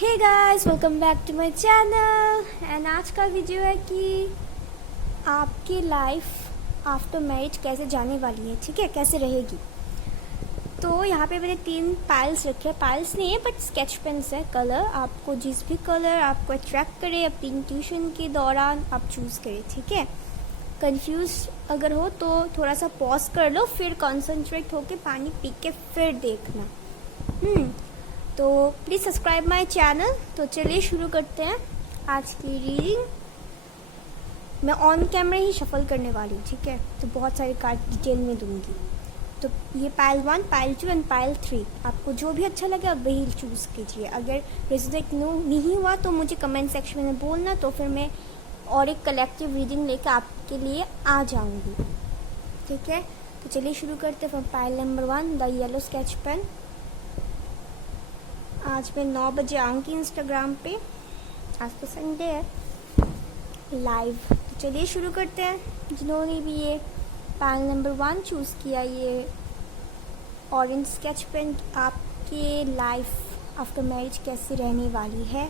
Hey guys, welcome back to my channel. And आज का video है कि आपकी लाइफ आफ्टर मैरिज कैसे जाने वाली है, ठीक है, कैसे रहेगी। तो यहाँ पे मैंने 3 पाइल्स रखे हैं। पाइल्स नहीं है बट स्केच पेन्स है। कलर आपको जिस भी कलर आपको अट्रैक्ट करे अपनी ट्यूशन के दौरान आप चूज़ करें, ठीक है। कंफ्यूज अगर हो तो थोड़ा सा पॉज कर लो, फिर कॉन्सेंट्रेट होके पानी पी के फिर देखना। तो प्लीज़ सब्सक्राइब माय चैनल। तो चलिए शुरू करते हैं आज की रीडिंग। मैं ऑन कैमरा ही शफल करने वाली हूँ, ठीक है। तो बहुत सारे कार्ड डिटेल में दूंगी। तो ये पाइल 1, पाइल 2 एंड पाइल 3, आपको जो भी अच्छा लगे आप वही चूज़ कीजिए। अगर रेजोनेट नहीं हुआ तो मुझे कमेंट सेक्शन में बोलना, तो फिर मैं और एक कलेक्टिव रीडिंग लेकर आपके लिए आ जाऊंगी, ठीक है। तो चलिए शुरू करते हैं। Pile number 1, the yellow sketch pen. आज मैं 9 बजे आऊँगी इंस्टाग्राम पे। आज तो संडे है लाइव। तो चलिए शुरू करते हैं। जिन्होंने भी ये पाइल नंबर 1 चूज़ किया, ये ऑरेंज स्केच पेन, आपके लाइफ आफ्टर मैरिज कैसी रहने वाली है,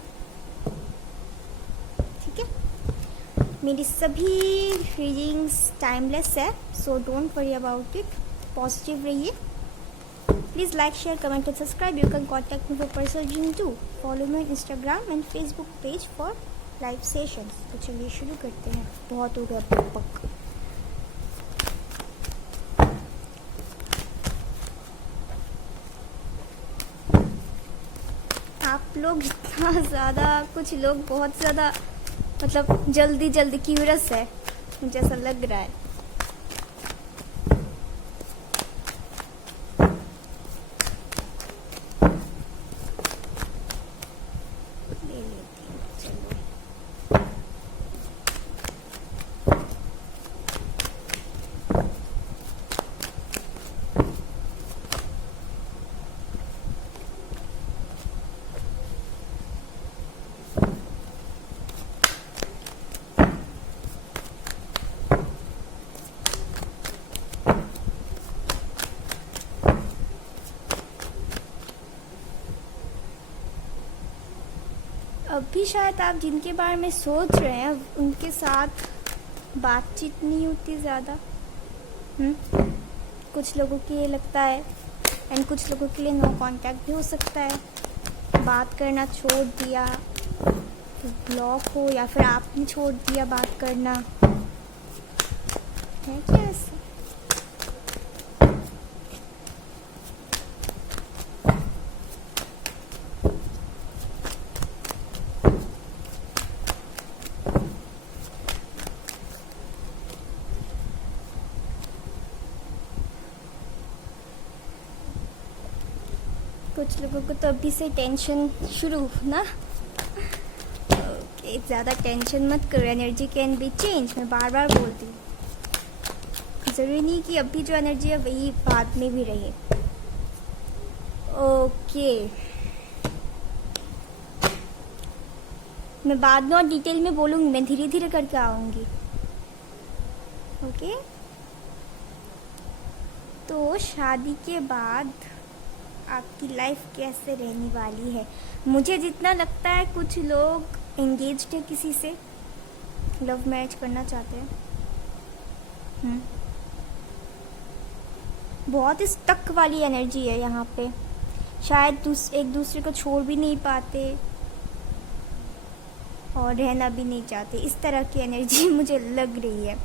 ठीक है। मेरी सभी रीडिंग्स टाइमलेस है, so don't worry about it. Positive रहिए। Please like, share, comment and subscribe. You can contact me for personal reading too. Follow me on Instagram and Facebook page for live sessions. तो चलिए शुरू करते हैं। बहुत हो गया पक। आप लोग इतना ज़्यादा, कुछ लोग बहुत ज़्यादा मतलब जल्दी क्यूरियस है, मुझे ऐसा लग रहा है। अभी शायद आप जिनके बारे में सोच रहे हैं उनके साथ बातचीत नहीं होती ज़्यादा। कुछ लोगों के लिए लगता है एंड कुछ लोगों के लिए नो कांटेक्ट भी हो सकता है। बात करना छोड़ दिया, ब्लॉक हो, या फिर आपने छोड़ दिया बात करना, है क्या ऐसे। कुछ लोगों को तो अभी से टेंशन शुरू ना। ओके, ज़्यादा टेंशन मत करो। Energy can be change. मैं बार बार बोलती हूँ, ज़रूरी नहीं कि अभी जो एनर्जी है वही बाद में भी रहे। ओके, मैं बाद में और डिटेल में बोलूँगी, मैं धीरे धीरे करके आऊँगी। ओके, तो शादी के बाद आपकी लाइफ कैसे रहने वाली है। मुझे जितना लगता है कुछ लोग एंगेज्ड है किसी से, लव मैरिज करना चाहते हैं। बहुत स्टक वाली एनर्जी है यहाँ पे। शायद एक दूसरे को छोड़ भी नहीं पाते और रहना भी नहीं चाहते। इस तरह की एनर्जी मुझे लग रही है,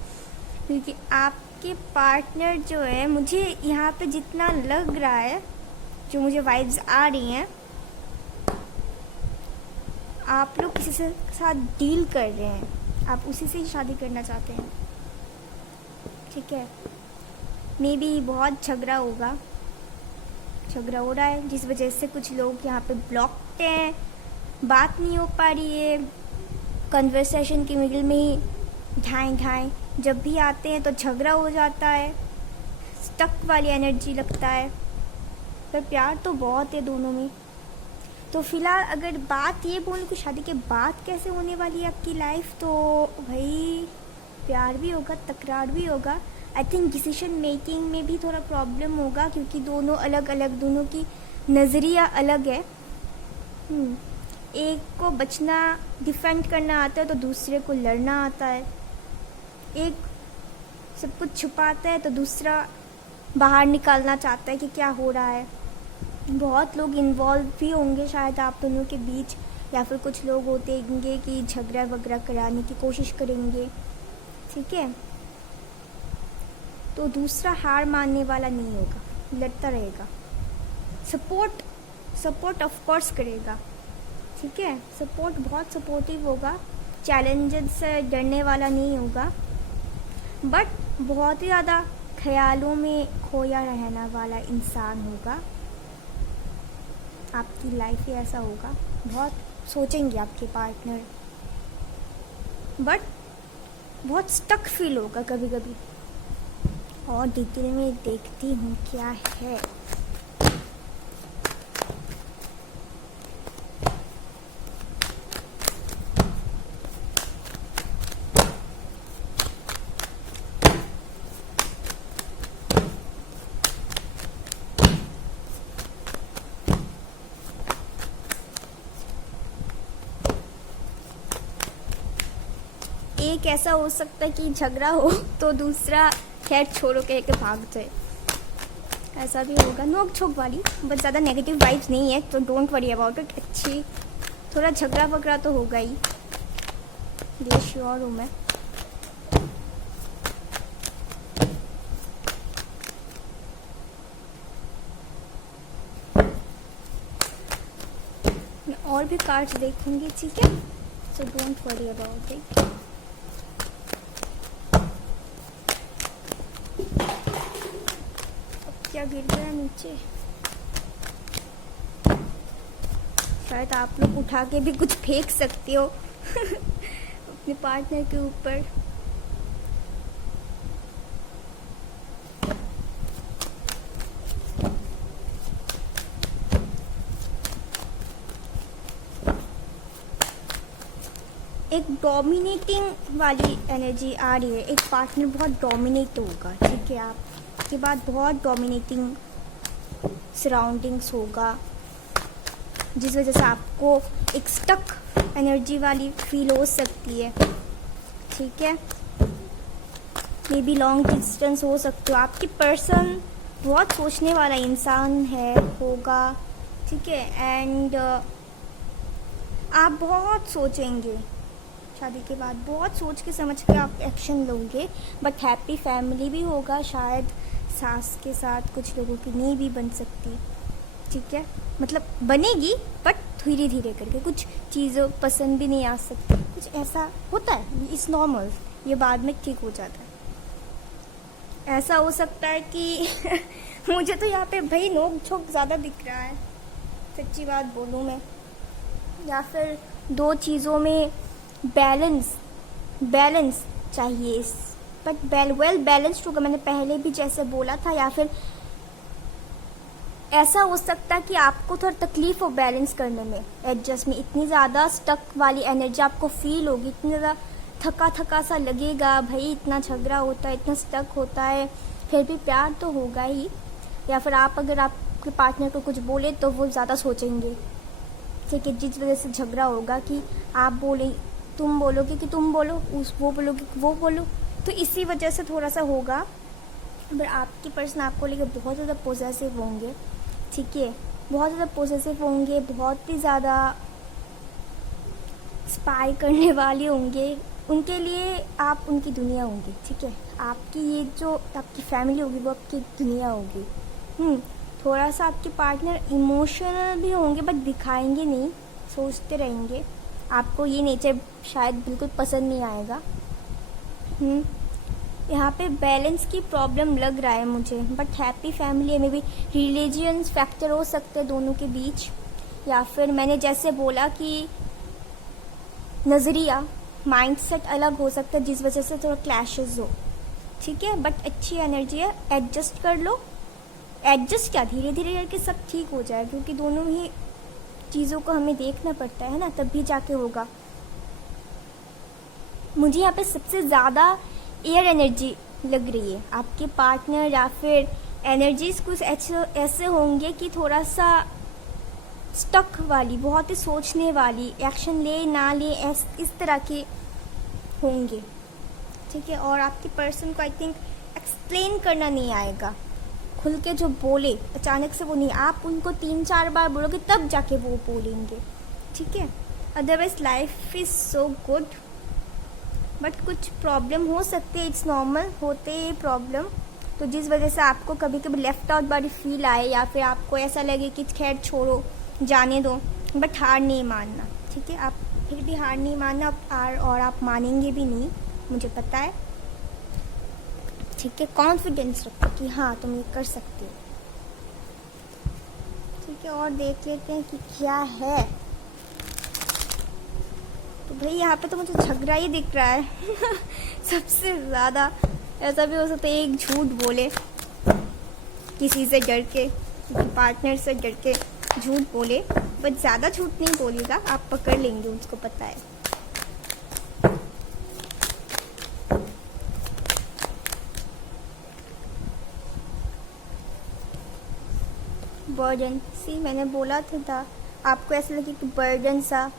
क्योंकि आपके पार्टनर जो है, मुझे यहाँ पे जितना लग रहा है, जो मुझे वाइब्स आ रही हैं, आप लोग किसी से साथ डील कर रहे हैं, आप उसी से ही शादी करना चाहते हैं, ठीक है। मे बी बहुत झगड़ा होगा, झगड़ा हो रहा है जिस वजह से कुछ लोग यहाँ पे ब्लॉक्ड हैं, बात नहीं हो पा रही है। कन्वर्सेशन के मिडिल में ही ढाई जब भी आते हैं तो झगड़ा हो जाता है, स्टक वाली एनर्जी लगता है। पर प्यार तो बहुत है दोनों में। तो फिलहाल अगर बात ये बोलूँ कि शादी के बाद कैसे होने वाली है आपकी लाइफ, तो भाई प्यार भी होगा, तकरार भी होगा। आई थिंक डिसीजन मेकिंग में भी थोड़ा प्रॉब्लम होगा, क्योंकि दोनों अलग अलग, दोनों की नज़रिया अलग है। एक को बचना, डिफेंड करना आता है तो दूसरे को लड़ना आता है। एक सब कुछ छुपाता है तो दूसरा बाहर निकालना चाहता है कि क्या हो रहा है। बहुत लोग इन्वॉल्व भी होंगे शायद आप दोनों के बीच, या फिर कुछ लोग होते होंगे कि झगड़ा वगैरह कराने की कोशिश करेंगे, ठीक है। तो दूसरा हार मानने वाला नहीं होगा, लड़ता रहेगा। सपोर्ट ऑफ कोर्स करेगा, ठीक है। सपोर्ट बहुत सपोर्टिव होगा, चैलेंजेस से डरने वाला नहीं होगा, बट बहुत ही ज़्यादा ख्यालों में खोया रहने वाला इंसान होगा। आपकी लाइफ ही ऐसा होगा, बहुत सोचेंगे आपके पार्टनर, बट बहुत स्टक फील होगा कभी कभी। और डिटेल में देखती हूँ क्या है। एक ऐसा हो सकता है कि झगड़ा हो तो दूसरा खैर छोड़ो कह के भाग जाए, ऐसा भी होगा। नोक झोंक वाली, बट ज़्यादा नेगेटिव वाइब्स नहीं है, तो डोंट वरी अबाउट इट। अच्छी थोड़ा झगड़ा वगड़ा तो होगा ही, ये श्योर हूँ मैं। और भी कार्ड्स देखूंगी, ठीक है, so don't worry about it. क्या गिर गया नीचे? शायद आप लोग उठा के भी कुछ फेंक सकते हो अपने पार्टनर के ऊपर। एक डोमिनेटिंग वाली एनर्जी आ रही है, एक पार्टनर बहुत डोमिनेट होगा, ठीक है। आपके बाद बहुत डोमिनेटिंग सराउंडिंग्स होगा, जिस वजह से आपको एक स्टक एनर्जी वाली फील हो सकती है, ठीक है। मे बी लॉन्ग डिस्टेंस हो सकते हो। आपकी पर्सन बहुत सोचने वाला इंसान है, होगा, ठीक है। एंड आप बहुत सोचेंगे शादी के बाद, बहुत सोच के समझ के आप एक्शन लोगे, बट हैप्पी फैमिली भी होगा। शायद सास के साथ कुछ लोगों की नहीं भी बन सकती, ठीक है, मतलब बनेगी बट धीरे धीरे करके। कुछ चीज़ों पसंद भी नहीं आ सकती, कुछ ऐसा होता है, इट्स नॉर्मल, ये बाद में ठीक हो जाता है। ऐसा हो सकता है कि मुझे तो यहाँ पे भाई नोक झोंक ज़्यादा दिख रहा है, सच्ची बात बोलूँ मैं। या फिर दो चीज़ों में बैलेंस चाहिए, बट वेल बैलेंस्ड होगा, मैंने पहले भी जैसे बोला था। या फिर ऐसा हो सकता है कि आपको थोड़ा तकलीफ हो बैलेंस करने में, एडजस्ट में। इतनी ज़्यादा स्टक वाली एनर्जी आपको फील होगी, इतनी ज़्यादा थका सा लगेगा, भाई इतना झगड़ा होता है, इतना स्टक होता है, फिर भी प्यार तो होगा ही। या फिर आप अगर आपके पार्टनर को कुछ बोले तो वो ज़्यादा सोचेंगे, ठीक है, जिस वजह से झगड़ा होगा कि आप बोले, तुम बोलोगे कि तुम बोलो, वो बोलोगे कि वो बोलो, तो इसी वजह से थोड़ा सा होगा। पर आपकी पर्सन आपको लेकर बहुत ज़्यादा पॉसेसिव होंगे, ठीक है, बहुत ज़्यादा पॉसेसिव होंगे, बहुत ही ज़्यादा स्पाई करने वाले होंगे। उनके लिए आप उनकी दुनिया होंगी, ठीक है। आपकी ये जो आपकी फैमिली होगी वो आपकी दुनिया होगी। थोड़ा सा आपके पार्टनर इमोशनल भी होंगे, बट दिखाएंगे नहीं, सोचते रहेंगे। आपको ये नेचर शायद बिल्कुल पसंद नहीं आएगा। यहाँ पे बैलेंस की प्रॉब्लम लग रहा है मुझे, बट हैप्पी फैमिली में भी रिलीजियंस फैक्टर हो सकते हैं दोनों के बीच। या फिर मैंने जैसे बोला कि नज़रिया, माइंडसेट अलग हो सकता है, जिस वजह से थोड़ा क्लैशेस हो, ठीक है। बट अच्छी एनर्जी है, एडजस्ट कर लो। एडजस्ट क्या, धीरे धीरे करके सब ठीक हो जाए, क्योंकि दोनों ही चीज़ों को हमें देखना पड़ता है ना, तब भी जाके होगा। मुझे यहाँ पे सबसे ज़्यादा एयर एनर्जी लग रही है। आपके पार्टनर या फिर एनर्जीज कुछ ऐसे होंगे कि थोड़ा सा स्टक वाली, बहुत ही सोचने वाली, एक्शन ले ना ले इस तरह के होंगे, ठीक है। और आपके पर्सन को आई थिंक एक्सप्लेन करना नहीं आएगा, खुल के जो बोले अचानक से वो नहीं, आप उनको 3-4 बार बोलोगे तब जाके वो बोलेंगे, ठीक है। Otherwise life is so good, but कुछ प्रॉब्लम हो सकती है, इट्स नॉर्मल, होते हैं प्रॉब्लम। तो जिस वजह से आपको कभी कभी लेफ्ट आउट वाली फील आए या फिर आपको ऐसा लगे कि खैर छोड़ो जाने दो, बट हार नहीं मानना, ठीक है। आप फिर भी हार नहीं मानना, और आप मानेंगे भी नहीं, मुझे पता है, ठीक है। कॉन्फिडेंस रखो कि हाँ तुम ये कर सकते हो, ठीक है। और देख लेते हैं कि क्या है। तो भाई यहाँ पे तो मुझे झगड़ा ही दिख रहा है सबसे ज़्यादा। ऐसा भी हो सकता है एक झूठ बोले, किसी से डर के, किसी पार्टनर से डर के झूठ बोले, बट ज़्यादा झूठ नहीं बोलेगा, आप पकड़ लेंगे, उसको पता है। बर्डन, सी मैंने बोला था आपको ऐसा लगे कि बर्डन सा,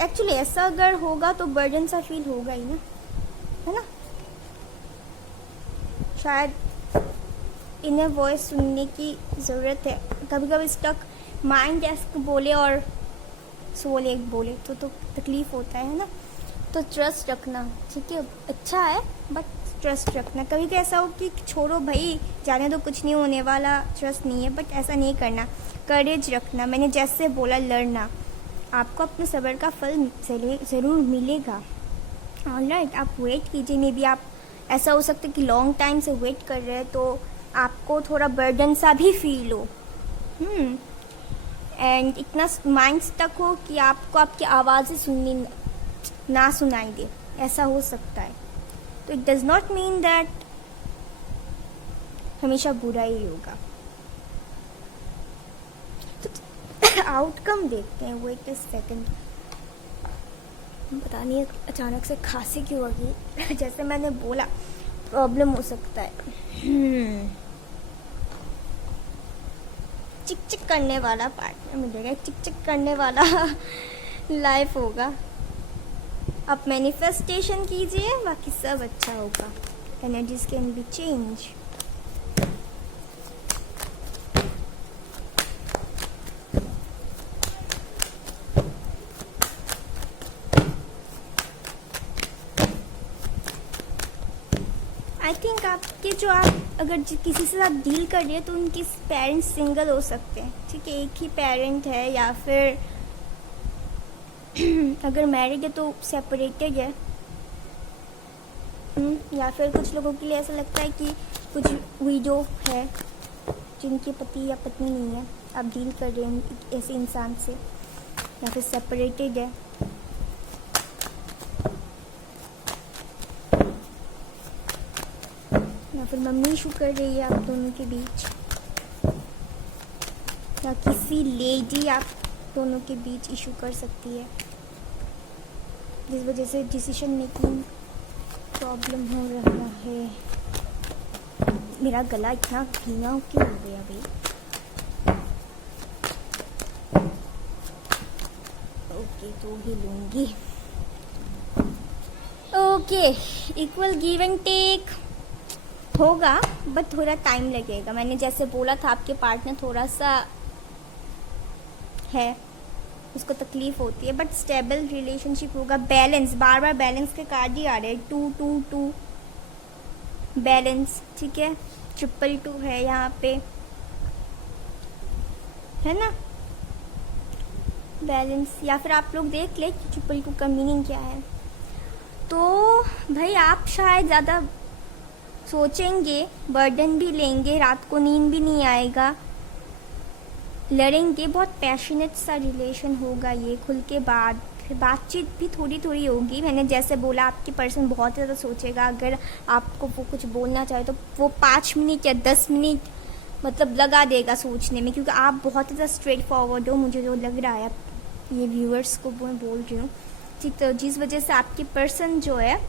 एक्चुअली ऐसा अगर होगा तो बर्डन सा फील होगा ही ना, है ना। शायद इन्हें वॉइस सुनने की ज़रूरत है, कभी कभी स्टक माइंड एस्क बोले और सोल एक बोले तो तकलीफ़ होता है ना। तो ट्रस्ट रखना, ठीक है, अच्छा है, बट ट्रस्ट रखना। कभी कभी ऐसा हो कि छोड़ो भाई जाने दो, कुछ नहीं होने वाला, ट्रस्ट नहीं है, बट ऐसा नहीं करना। करेज रखना, मैंने जैसे बोला, लड़ना, आपको अपने सब्र का फल ज़रूर मिलेगा। ऑलराइट, आप वेट कीजिए, मे बी आप, ऐसा हो सकता है कि लॉन्ग टाइम से वेट कर रहे हैं तो आपको थोड़ा बर्डन सा भी फील हो, एंड इतना माइंड स्टक हो कि आपको आपकी आवाज़ें सुननी ना सुनाई दे, ऐसा हो सकता है। तो it does not mean that हमेशा बुरा ही होगा। तो आउटकम देखते हैं, वेट अ सेकंड। पता नहीं अचानक से खांसी क्यों आ गई जैसे मैंने बोला प्रॉब्लम हो सकता है। चिक चिक करने वाला पार्टनर मिलेगा, चिक चिक करने वाला लाइफ होगा। आप मैनिफेस्टेशन कीजिए, बाकी सब अच्छा होगा। Energies can be change. I think आपके जो, आप अगर किसी से आप डील कर रहे हैं तो उनके पेरेंट्स सिंगल हो सकते हैं, ठीक है, एक ही पेरेंट है, या फिर अगर मैरिड है तो सेपरेटेड है, या फिर कुछ लोगों के लिए ऐसा लगता है कि कुछ विडो है जिनके पति या पत्नी नहीं है, आप डील कर रहे हैं ऐसे इंसान से, या फिर सेपरेटेड है। या फिर मम्मी इशू कर रही है आप दोनों के बीच, या किसी लेडी आप दोनों के बीच इशू कर सकती है, जिस वजह से डिसीजन मेकिंग प्रॉब्लम हो रहा है। मेरा गला इतना भीना क्यों हो गया भाई? ओके, तो ही लूँगी। Okay, equal give and take होगा, बट थोड़ा टाइम लगेगा। मैंने जैसे बोला था, आपके पार्टनर थोड़ा सा है, उसको तकलीफ होती है, बट स्टेबल रिलेशनशिप होगा। बैलेंस, बार बार बैलेंस के कार्ड ही आ रहे हैं, 2-2-2 बैलेंस, ठीक है। 2-2 है यहाँ पे, है ना, बैलेंस। या फिर आप लोग देख ले 2-2 का मीनिंग क्या है। तो भाई आप शायद ज़्यादा सोचेंगे, बर्डन भी लेंगे, रात को नींद भी नहीं आएगा, लड़ेंगे, बहुत पैशनेट सा रिलेशन होगा ये। खुल के बातचीत भी थोड़ी थोड़ी होगी। मैंने जैसे बोला, आपकी पर्सन बहुत ज़्यादा सोचेगा। अगर आपको वो कुछ बोलना चाहे तो वो 5 मिनट या 10 मिनट मतलब लगा देगा सोचने में, क्योंकि आप बहुत ज़्यादा स्ट्रेट फॉरवर्ड हो, मुझे जो लग रहा है। ये व्यूअर्स को मैं बोल रही हूँ, ठीक। तो जिस वजह से आपकी पर्सन जो है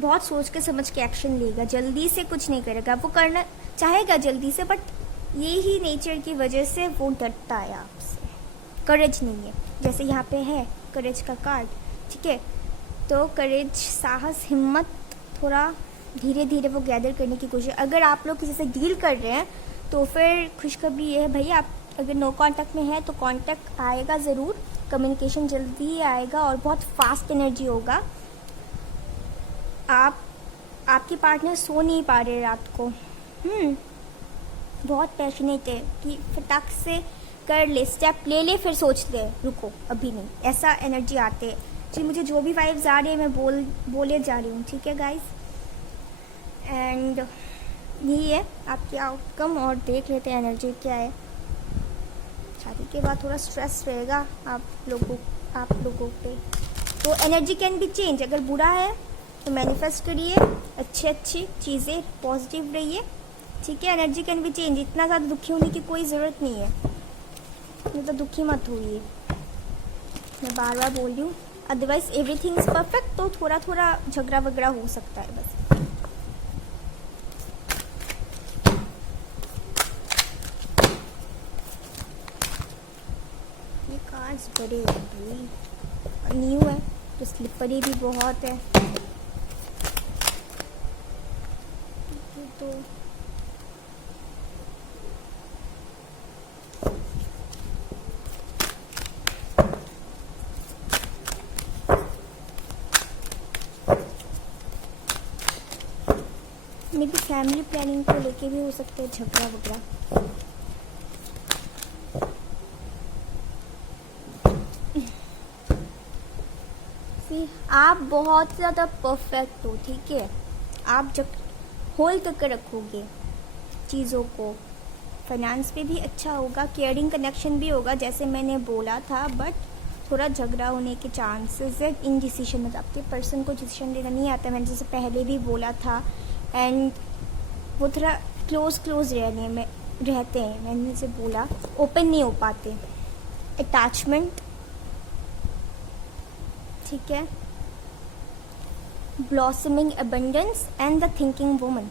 बहुत सोच के समझ के एक्शन लेगा, जल्दी से कुछ नहीं करेगा। वो करना चाहेगा जल्दी से, बट यही नेचर की वजह से वो डरता है आपसे, करेज नहीं है। जैसे यहाँ पे है करेज का कार्ड, ठीक है, तो करेज, साहस, हिम्मत, थोड़ा धीरे धीरे वो गैदर करने की कोशिश। अगर आप लोग किसी से डील कर रहे हैं तो फिर खुशखबरी ये है भाई, आप अगर नो कांटेक्ट में है तो कांटेक्ट आएगा ज़रूर, कम्युनिकेशन जल्दी ही आएगा और बहुत फास्ट एनर्जी होगा। आपके पार्टनर सो नहीं पा रहे रात को, बहुत पैशनेट है कि फटाक से कर ले, स्टेप ले ले, फिर सोच ले, रुको अभी नहीं, ऐसा एनर्जी आते हैं जी। मुझे जो भी वाइब्स आ रही है मैं बोले जा रही हूँ, ठीक है गाइस। एंड यही है आपकी आउटकम, और देख लेते हैं एनर्जी क्या है। शादी के बाद थोड़ा स्ट्रेस रहेगा आप लोगों पे, तो एनर्जी कैन बी चेंज। अगर बुरा है तो मैनिफेस्ट करिए अच्छी चीज़ें, पॉजिटिव रहिए, ठीक है। Energy can be change. इतना ज़्यादा दुखी होने की कोई ज़रूरत नहीं है, नहीं तो दुखी मत होइए, मैं बार बार बोल रही हूँ। अदरवाइज एवरीथिंग इज़ परफेक्ट, तो थोड़ा थोड़ा झगड़ा वगड़ा हो सकता है बस। ये कार्ड्स बड़े हैं, न्यू है तो स्लिपरी भी बहुत है, तो मे बी फैमिली प्लानिंग को लेके भी हो सकते हैं झगड़ा वगड़ा। आप बहुत ज़्यादा परफेक्ट हो, ठीक है। आप जब होल्ड करके रखोगे चीज़ों को, फाइनेंस पे भी अच्छा होगा, केयरिंग कनेक्शन भी होगा जैसे मैंने बोला था, बट थोड़ा झगड़ा होने के चांसेस है। इन डिसीजन में आपके पर्सन को डिसीजन लेना नहीं आता, मैंने जैसे पहले भी बोला था। एंड वो थोड़ा क्लोज रहने में रहते हैं, मैंने जैसे बोला, ओपन नहीं हो पाते, अटैचमेंट, ठीक है। Blossoming abundance and the thinking woman.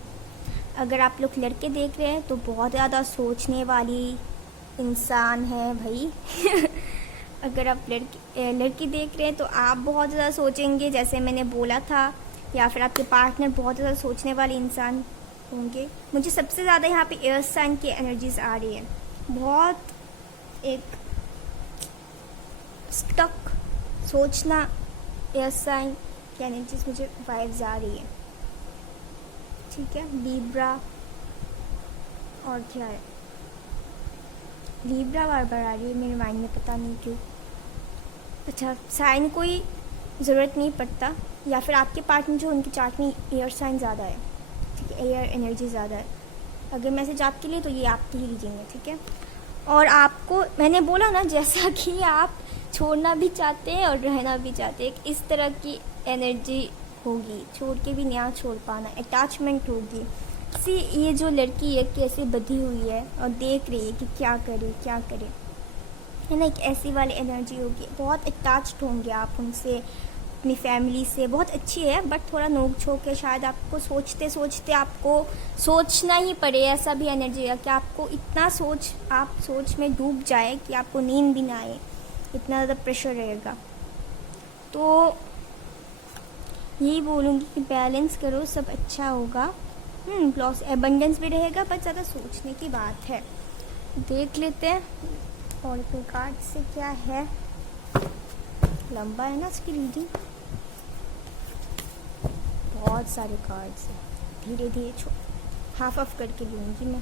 अगर आप लोग लड़के देख रहे हैं तो बहुत ज़्यादा सोचने वाली इंसान है भाई। अगर आप लड़की देख रहे हैं तो आप बहुत ज़्यादा सोचेंगे जैसे मैंने बोला था, या फिर आपके पार्टनर बहुत ज़्यादा सोचने वाले इंसान होंगे। मुझे सबसे ज़्यादा यहाँ पे एयर साइन की एनर्जीज आ रही है, बहुत एक स्टक सोचना, एयर साइन की एनर्जीज मुझे वाइब्स आ रही है, ठीक है। लीब्रा, और क्या है, लीब्रा बार बार आ रही है मेरे माइंड में, पता नहीं क्यों। अच्छा, साइन कोई ज़रूरत नहीं पड़ता, या फिर आपके पार्टनर जो उनकी चार्ट में एयर साइन ज़्यादा है, ठीक है, एयर एनर्जी ज़्यादा है। अगर मैसेज आपके लिए तो ये आपकी ही रीडिंग है, ठीक है। और आपको मैंने बोला ना, जैसा कि आप छोड़ना भी चाहते हैं और रहना भी चाहते हैं, इस तरह की एनर्जी होगी, छोड़ के भी नहीं छोड़ पाना, अटैचमेंट होगी। सी ये जो लड़की है कैसे बधी हुई है और देख रही है कि क्या करे, है ना, एक ऐसी वाली एनर्जी होगी। बहुत अटैच्ड होंगे आप उनसे, अपनी फैमिली से, बहुत अच्छी है, बट थोड़ा नोक झोंक है। शायद आपको सोचते आपको सोचना ही पड़े, ऐसा भी एनर्जी है कि आपको इतना आप सोच में डूब जाए कि आपको नींद भी ना आए, इतना ज़्यादा प्रेशर रहेगा। तो यही बोलूँगी कि बैलेंस करो, सब अच्छा होगा। प्लस एबंडेंस भी रहेगा, बस ज़्यादा सोचने की बात है। देख लेते हैं और कार्ड से क्या है। लंबा है ना इसकी रीडिंग, बहुत सारे कार्ड्स हैं, धीरे धीरे हाफ ऑफ करके लूँगी मैं।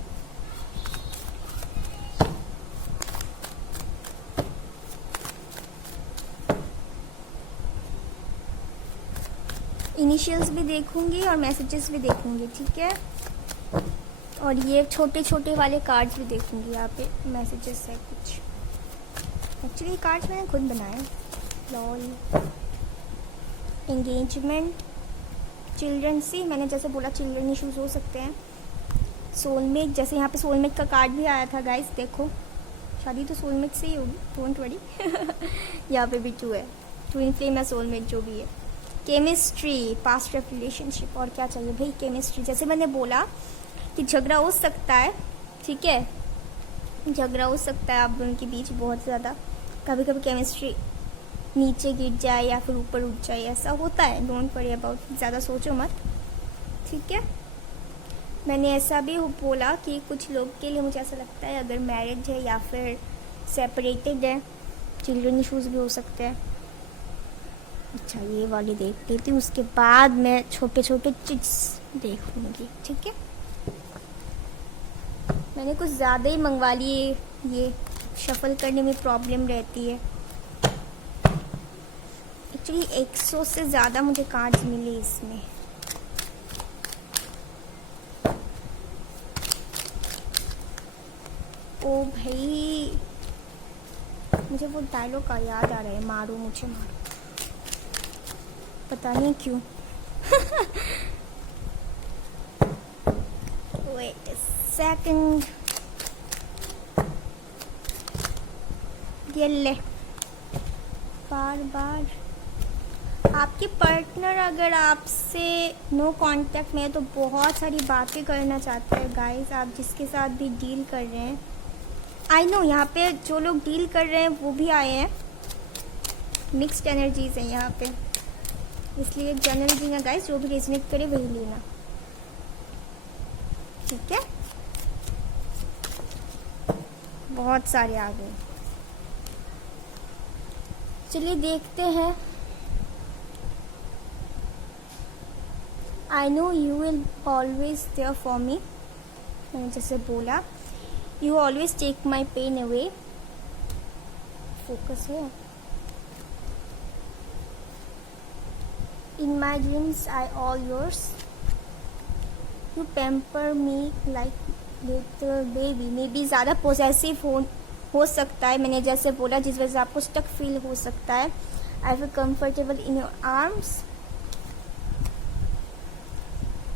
इनिशियल्स भी देखूंगी और मैसेजेस भी देखूंगी, ठीक है। और ये छोटे छोटे वाले कार्ड्स भी देखूंगी, यहाँ पे मैसेजेस है कुछ। एक्चुअली कार्ड्स मैंने खुद बनाए। लॉल, एंगेजमेंट, चिल्ड्रन सी, मैंने जैसे बोला चिल्ड्रन इशूज़ हो सकते हैं। सोलमेट, जैसे यहाँ पे सोलमेट का कार्ड भी आया था गाइस, देखो शादी तो सोलमेट से ही होगी, डोंट वरी। यहाँ पे भी 2 है, ट्विन फ्लेम या सोलमेट जो भी है। केमिस्ट्री, पास्ट रिलेशनशिप, और क्या चाहिए भाई, केमिस्ट्री। जैसे मैंने बोला कि झगड़ा हो सकता है, ठीक है, झगड़ा हो सकता है आप दोनों के बीच बहुत ज़्यादा, कभी कभी केमिस्ट्री नीचे गिर जाए या फिर ऊपर उठ जाए, ऐसा होता है। डोंट वरी अबाउट, ज़्यादा सोचो मत, ठीक है। मैंने ऐसा भी बोला कि कुछ लोग के लिए मुझे ऐसा लगता है अगर मैरिज है या फिर सेपरेटेड है, चिल्ड्रन इशूज़ भी हो सकते हैं। अच्छा ये वाली देख लेती हूँ, उसके बाद मैं छोटे छोटे चिट्स देखूँगी, ठीक है। मैंने कुछ ज़्यादा ही मंगवा लिए, ये शफल करने में प्रॉब्लम रहती है। एक्चुअली 100 से ज़्यादा मुझे कार्ड्स मिले इसमें। ओ भाई, मुझे वो डायलॉग का याद आ रहा है, मारो मुझे मारो, पता नहीं क्यों। वेट अ सेकंड, ये ले। बार बार आपके पार्टनर अगर आपसे नो कांटेक्ट में है तो बहुत सारी बातें करना चाहते हैं गाइस, आप जिसके साथ भी डील कर रहे हैं। आई नो यहाँ पे जो लोग डील कर रहे हैं वो भी आए हैं, मिक्स्ड एनर्जीज हैं यहाँ पे, इसलिए जनरल रीडिंग है गाइस, जो भी रेजोनेट करे वही लेना, ठीक है। बहुत सारे आ गए, चलिए देखते हैं। I know you will always there for me, मैंने जैसे बोला, you always take my pain away, focus है। In my dreams, I all yours. You pamper me like little baby. May be ज़्यादा पोसेसिव हो सकता है, मैंने जैसे बोला, जिस वजह से आपको स्टक फील हो सकता है। I feel comfortable in your arms.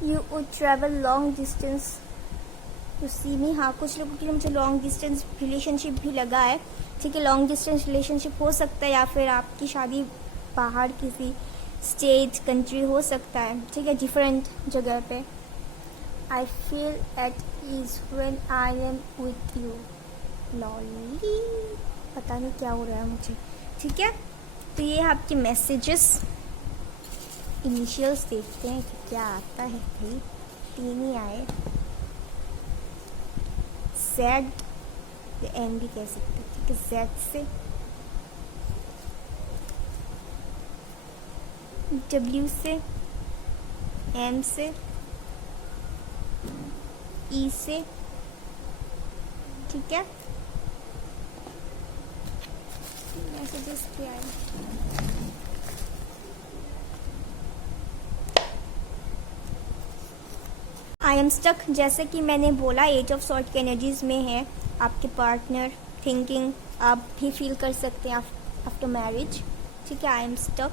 You would travel long distance to see me. हाँ, कुछ लोगों के लिए मुझे लॉन्ग डिस्टेंस रिलेशनशिप भी लगा है, ठीक है। लॉन्ग डिस्टेंस रिलेशनशिप हो सकता है या फिर आपकी शादी बाहर किसी स्टेट कंट्री हो सकता है, ठीक है, डिफरेंट जगह पे। I feel at ease when I am with you, लॉली, पता नहीं क्या हो रहा है मुझे, ठीक है। तो ये आपके मैसेजेस, इनिशियल्स देखते हैं कि क्या आता है भाई। 3 ही आए, Z एम भी कह सकते हैं, ठीक है। Z से W से, M से, E से, ठीक है। मैसेजेस क्या है? आई एम स्टक, जैसे कि मैंने बोला, एज ऑफ सॉर्ट की एनर्जीज में है आपके पार्टनर। थिंकिंग आप भी फील कर सकते हैं आफ्टर मैरिज, ठीक है। I am stuck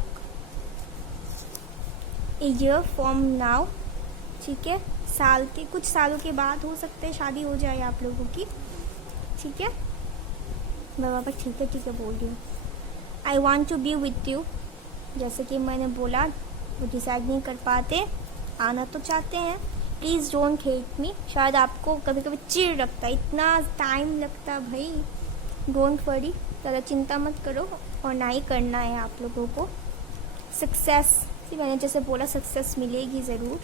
a year from now, ठीक है। कुछ सालों के बाद हो सकते हैं शादी हो जाए आप लोगों की, ठीक है। मैं वहाँ पर ठीक है बोल रही हूँ। I want to be with you, जैसे कि मैंने बोला, वो डिसाइड नहीं कर पाते, आना तो चाहते हैं। प्लीज़ डोंट हेट मी, शायद आपको कभी कभी चिढ़ लगता है, इतना टाइम लगता है भाई। डोंट वरी, ज़्यादा चिंता मत करो, और ना ही करना है आप लोगों को। सक्सेस, मैंने जैसे बोला, सक्सेस मिलेगी ज़रूर।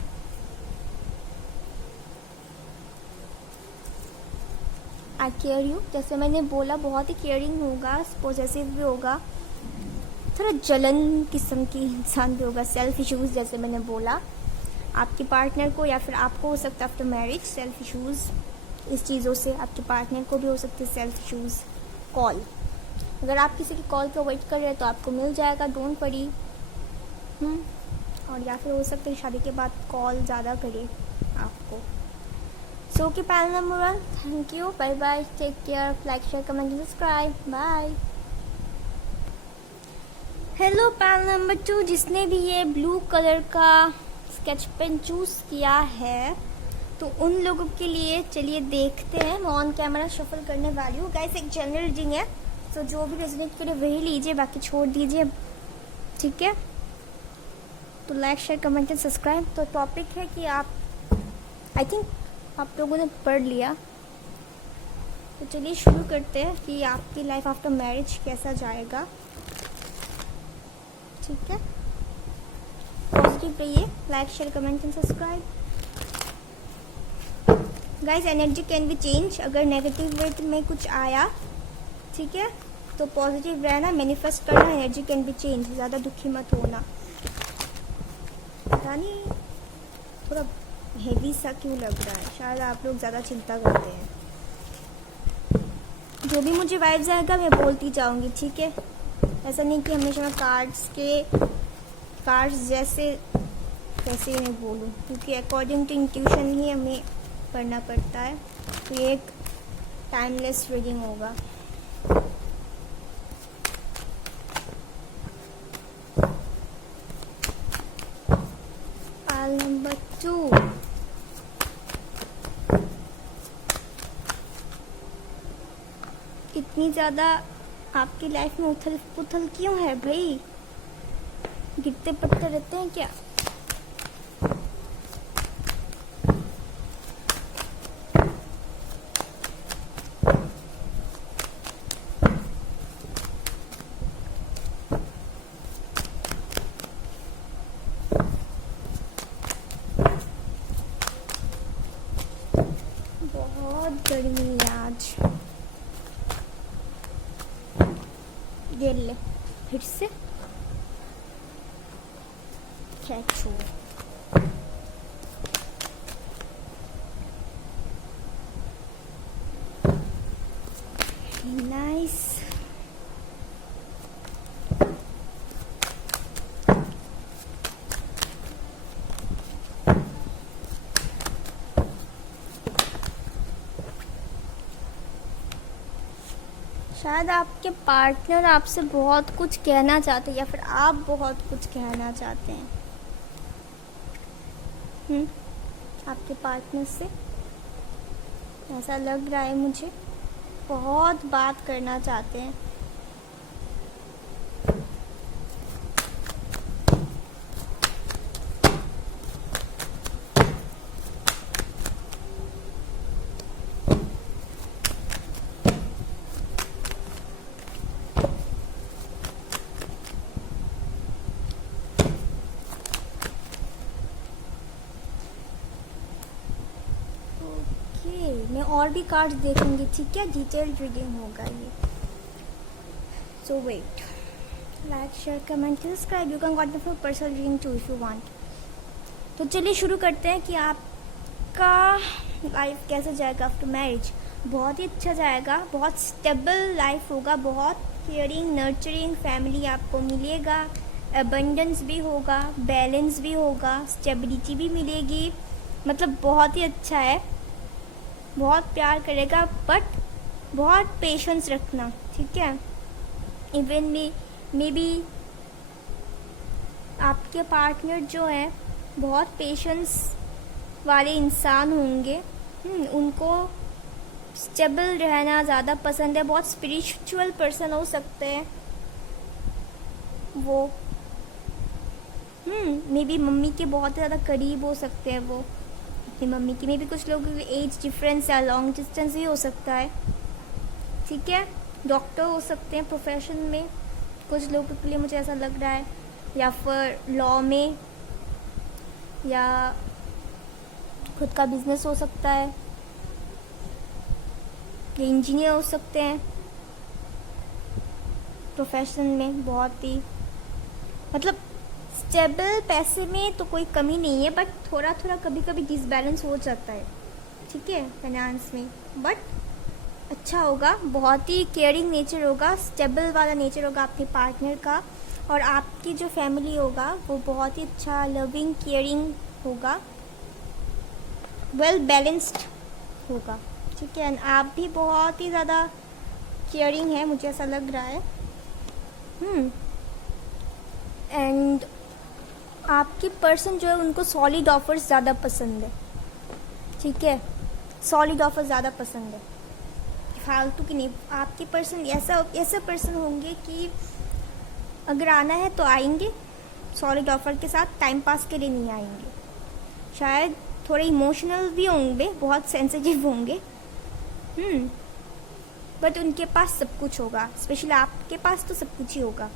आई केयर यू, जैसे मैंने बोला, बहुत ही केयरिंग होगा, पोजेसिव भी होगा, थोड़ा जलन किस्म की इंसान भी होगा। सेल्फ इश्यूज़, जैसे मैंने बोला, आपके पार्टनर को या फिर आपको हो सकता है आफ्टर मैरिज सेल्फ इश्यूज़, इस चीज़ों से आपके पार्टनर को भी हो सकते हैं सेल्फ इश्यूज़। कॉल, अगर आप किसी की कॉल को वेट कर रहे हैं तो आपको मिल जाएगा, डोंट वरी। और या फिर हो सकता है शादी के बाद कॉल ज़्यादा करे आपको। सो कि panel number 1, thank you, bye bye, take care, like share comment subscribe, bye. Hello panel number 2, जिसने भी ये ब्लू कलर का स्केच पेन चूज़ किया है, तो उन लोगों के लिए चलिए देखते हैं। मैं ऑन कैमरा शफल करने वाली हूँ गाइस, एक जनरल रीडिंग है, तो जो भी रेजोनेट करे वही लीजिए, बाकी छोड़ दीजिए, ठीक है। तो like share comment and subscribe. तो टॉपिक है कि आप, आई थिंक आप लोगों ने पढ़ लिया, तो चलिए शुरू करते हैं कि आपकी लाइफ आफ्टर मैरिज कैसा जाएगा। ठीक है, पॉजिटिव रहिए, like share comment and subscribe. Guys, energy can be change. अगर नेगेटिव वे में कुछ आया, ठीक है, तो पॉजिटिव रहना, मैनिफेस्ट करना, एनर्जी कैन बी चेंज। ज़्यादा दुखी मत होना। पता नहीं थोड़ा हेवी सा क्यों लग रहा है, शायद आप लोग ज़्यादा चिंता करते हैं। जो भी मुझे वाइब्स आएगा मैं बोलती जाऊंगी, ठीक है। ऐसा नहीं कि हमेशा मैं कार्ड्स जैसे कैसे मैं बोलूँ, क्योंकि अकॉर्डिंग टू इंट्यूशन ही हमें पढ़ना पड़ता है। तो ये एक टाइमलेस रीडिंग होगा। पाल नंबर 2। इतनी ज़्यादा आपकी लाइफ में उथल पुथल क्यों है भाई? गिरते पड़ते रहते हैं क्या? बहुत गर्मी है आज। ये ले फिर से कैच हो। नाइस। शायद आपके पार्टनर आपसे बहुत कुछ कहना चाहते हैं या फिर आप बहुत कुछ कहना चाहते हैं। आपके पार्टनर से ऐसा लग रहा है मुझे, बहुत बात करना चाहते हैं। मैं और भी कार्ड्स देखूंगी, ठीक है। डिटेल्ड रीडिंग होगा ये। So wait, like share comment subscribe. You can got for personal reading too if you want. तो चलिए शुरू करते हैं कि आपका लाइफ कैसे जाएगा आफ्टर मैरिज। बहुत ही अच्छा जाएगा, बहुत स्टेबल लाइफ होगा, बहुत केयरिंग नर्चरिंग फैमिली आपको मिलेगा, अबंडेंस भी होगा, बैलेंस भी होगा, स्टेबिलिटी भी मिलेगी। मतलब बहुत ही अच्छा है, बहुत प्यार करेगा, बट बहुत पेशेंस रखना, ठीक है। इवन मे बी आपके पार्टनर जो है बहुत पेशेंस वाले इंसान होंगे। उनको स्टेबल रहना ज़्यादा पसंद है, बहुत स्पिरिचुअल पर्सन हो सकते हैं वो। मे बी मम्मी के बहुत ज़्यादा करीब हो सकते हैं वो अपनी मम्मी की। मे बी कुछ लोगों की एज डिफरेंस या लॉन्ग डिस्टेंस भी हो सकता है, ठीक है। डॉक्टर हो सकते हैं प्रोफेशन में कुछ लोगों के लिए, मुझे ऐसा लग रहा है, या फिर लॉ में, या खुद का बिजनेस हो सकता है, या इंजीनियर हो सकते हैं प्रोफेशन में। बहुत ही मतलब स्टेबल, पैसे में तो कोई कमी नहीं है, बट थोड़ा थोड़ा कभी कभी डिसबैलेंस हो जाता है, ठीक है, फाइनेंस में। बट अच्छा होगा, बहुत ही केयरिंग नेचर होगा, स्टेबल वाला नेचर होगा आपके पार्टनर का। और आपकी जो फैमिली होगा वो बहुत ही अच्छा लविंग केयरिंग होगा, वेल बैलेंस्ड होगा, ठीक है। एंड आप भी बहुत ही ज़्यादा केयरिंग है, मुझे ऐसा लग रहा है। एंड आपकी पर्सन जो है उनको सॉलिड ऑफर्स ज़्यादा पसंद है, ठीक है। सॉलिड ऑफर ज़्यादा पसंद है, फालतू की नहीं। आपकी पर्सन ऐसा पर्सन होंगे कि अगर आना है तो आएंगे सॉलिड ऑफर के साथ, टाइम पास के लिए नहीं आएंगे। शायद थोड़े इमोशनल भी होंगे, बहुत सेंसिटिव होंगे। बट उनके पास सब कुछ होगा, स्पेशली आपके पास तो सब कुछ ही होगा,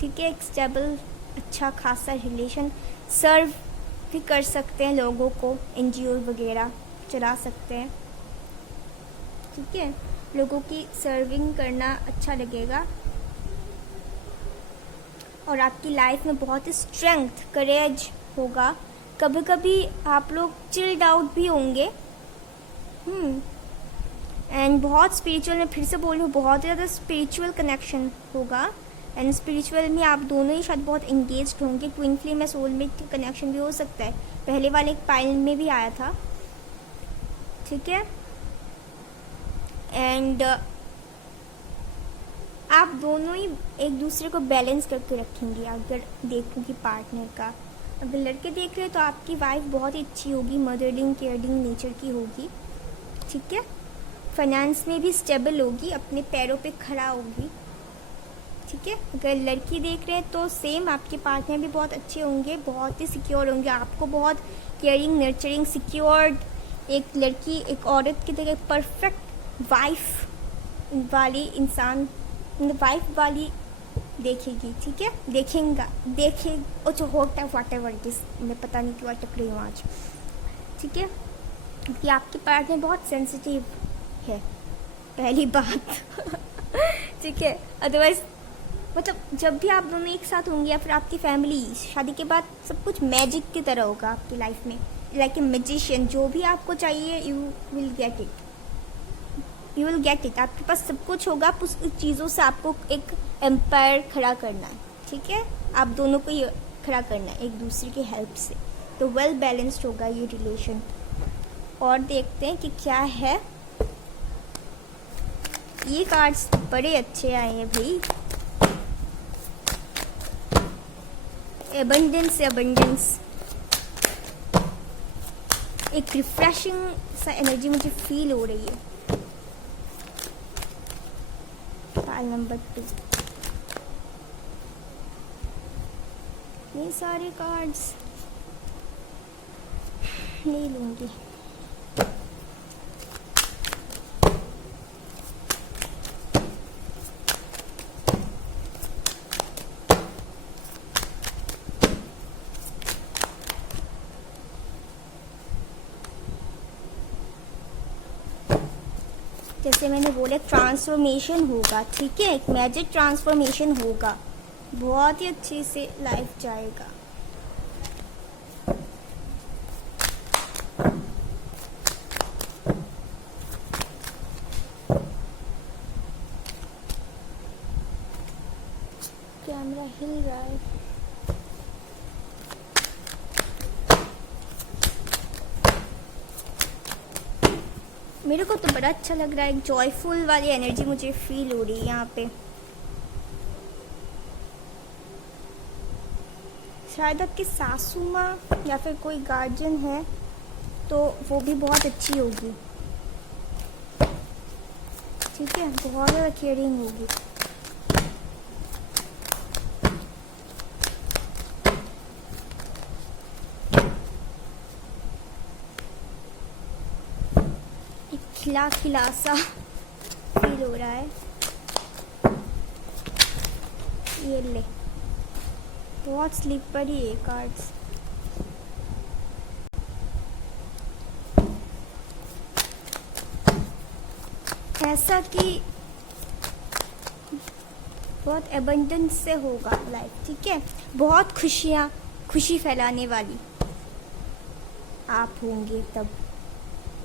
ठीक है। एक स्टेबल अच्छा खासा रिलेशन, सर्व भी कर सकते हैं लोगों को, एनजीओ वगैरह चला सकते हैं, ठीक है। लोगों की सर्विंग करना अच्छा लगेगा, और आपकी लाइफ में बहुत ही स्ट्रेंथ, करेज होगा। कभी कभी आप लोग चिल्ड आउट भी होंगे, एंड बहुत स्पिरिचुअल, मैं फिर से बोल रही हूँ, बहुत ज़्यादा स्पिरिचुअल कनेक्शन होगा। एंड स्पिरिचुअल में आप दोनों ही शायद बहुत इंगेज्ड होंगे। ट्विन फ्लेम में सोलमेट कनेक्शन भी हो सकता है, पहले वाले एक पाइल में भी आया था, ठीक है। एंड आप दोनों ही एक दूसरे को बैलेंस करके रखेंगे। अगर देखूँगी पार्टनर का, अगर लड़के देख रहे हैं तो आपकी वाइफ बहुत ही अच्छी होगी, मदरलिंग केयरिंग नेचर की होगी, ठीक है। फाइनेंस में भी स्टेबल होगी, अपने पैरों पे खड़ा होगी, ठीक है। अगर लड़की देख रहे हैं तो सेम, आपके पार्टनर भी बहुत अच्छे होंगे, बहुत ही सिक्योर होंगे, आपको बहुत केयरिंग नर्चरिंग सिक्योर्ड एक लड़की, एक औरत की तरह परफेक्ट वाइफ वाली इंसान, वाइफ वाली देखेगी, ठीक है। देखे अच्छा होता है, वाट एवर इट इज, मैं पता नहीं क्यों अटक रही हूँ आज, ठीक है। कि आपके पार्टनर बहुत सेंसिटिव है, पहली बात ठीक है। अदरवाइज मतलब जब भी आप दोनों एक साथ होंगे, या फिर आपकी फैमिली, शादी के बाद सब कुछ मैजिक की तरह होगा आपकी लाइफ में, लाइक ए मैजिशियन। जो भी आपको चाहिए you will get it, you will get it. आपके पास सब कुछ होगा, उस चीज़ों से आपको एक एम्पायर खड़ा करना है, ठीक है। आप दोनों को ये खड़ा करना है एक दूसरे की हेल्प से, तो वेल बैलेंस्ड होगा ये रिलेशन। और देखते हैं कि क्या है। ये कार्ड्स बड़े अच्छे आए हैं भाई, एबंडेंस, एबंडेंस, एक रिफ्रेशिंग सा एनर्जी मुझे फील हो रही है। पाइल नंबर 2, ये सारे कार्ड्स नहीं लूंगी। जैसे मैंने बोला, ट्रांसफॉर्मेशन होगा, ठीक है। एक मैजिक ट्रांसफॉर्मेशन होगा, बहुत ही अच्छे से लाइफ जाएगा। कैमरा हिल रहा है। मेरे को तो बड़ा अच्छा लग रहा है, एक जॉयफुल वाली एनर्जी मुझे फील हो रही है यहाँ पे। शायद आपकी सासू माँ या फिर कोई गार्जियन है तो वो भी बहुत अच्छी होगी, ठीक है। बहुत ज़्यादा केयरिंग होगी। खिला खिला सा फील हो रहा है। ये ले, बहुत स्लिपरी है कार्ड्स। ऐसा कि बहुत एबंडेंस से होगा लाइफ, ठीक है। बहुत खुशी फैलाने वाली आप होंगे तब,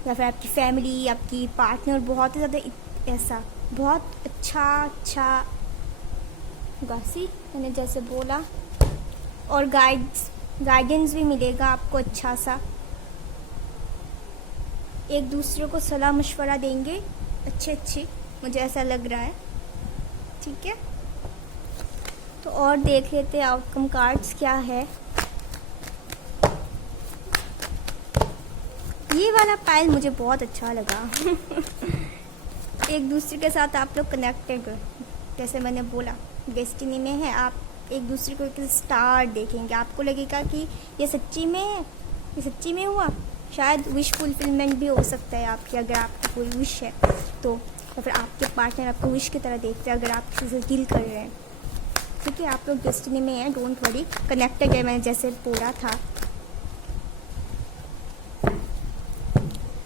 या फिर आपकी फैमिली, आपकी पार्टनर, बहुत ही ज़्यादा ऐसा बहुत अच्छा होगा। सी मैंने जैसे बोला, और गाइडेंस भी मिलेगा आपको अच्छा सा। एक दूसरे को सलाह मशवरा देंगे अच्छे, मुझे ऐसा लग रहा है, ठीक है। तो और देख लेते हैं आउटकम कार्ड्स क्या है। ये वाला पाइल मुझे बहुत अच्छा लगा एक दूसरे के साथ आप लोग कनेक्टेड, जैसे मैंने बोला डेस्टिनी में है, आप एक दूसरे को एक स्टार देखेंगे, आपको लगेगा कि ये सच्ची में है, ये सच्ची में हुआ। शायद विश फुलफिलमेंट भी हो सकता है आपकी, अगर आपकी कोई विश है तो या फिर आपके पार्टनर आपको विश की तरह देखते हैं अगर आप किसी से डील कर रहे हैं। ठीक है, आप लोग डेस्टिनी में हैं, डोंट वरी, कनेक्टेड है, मैंने जैसे बोला था।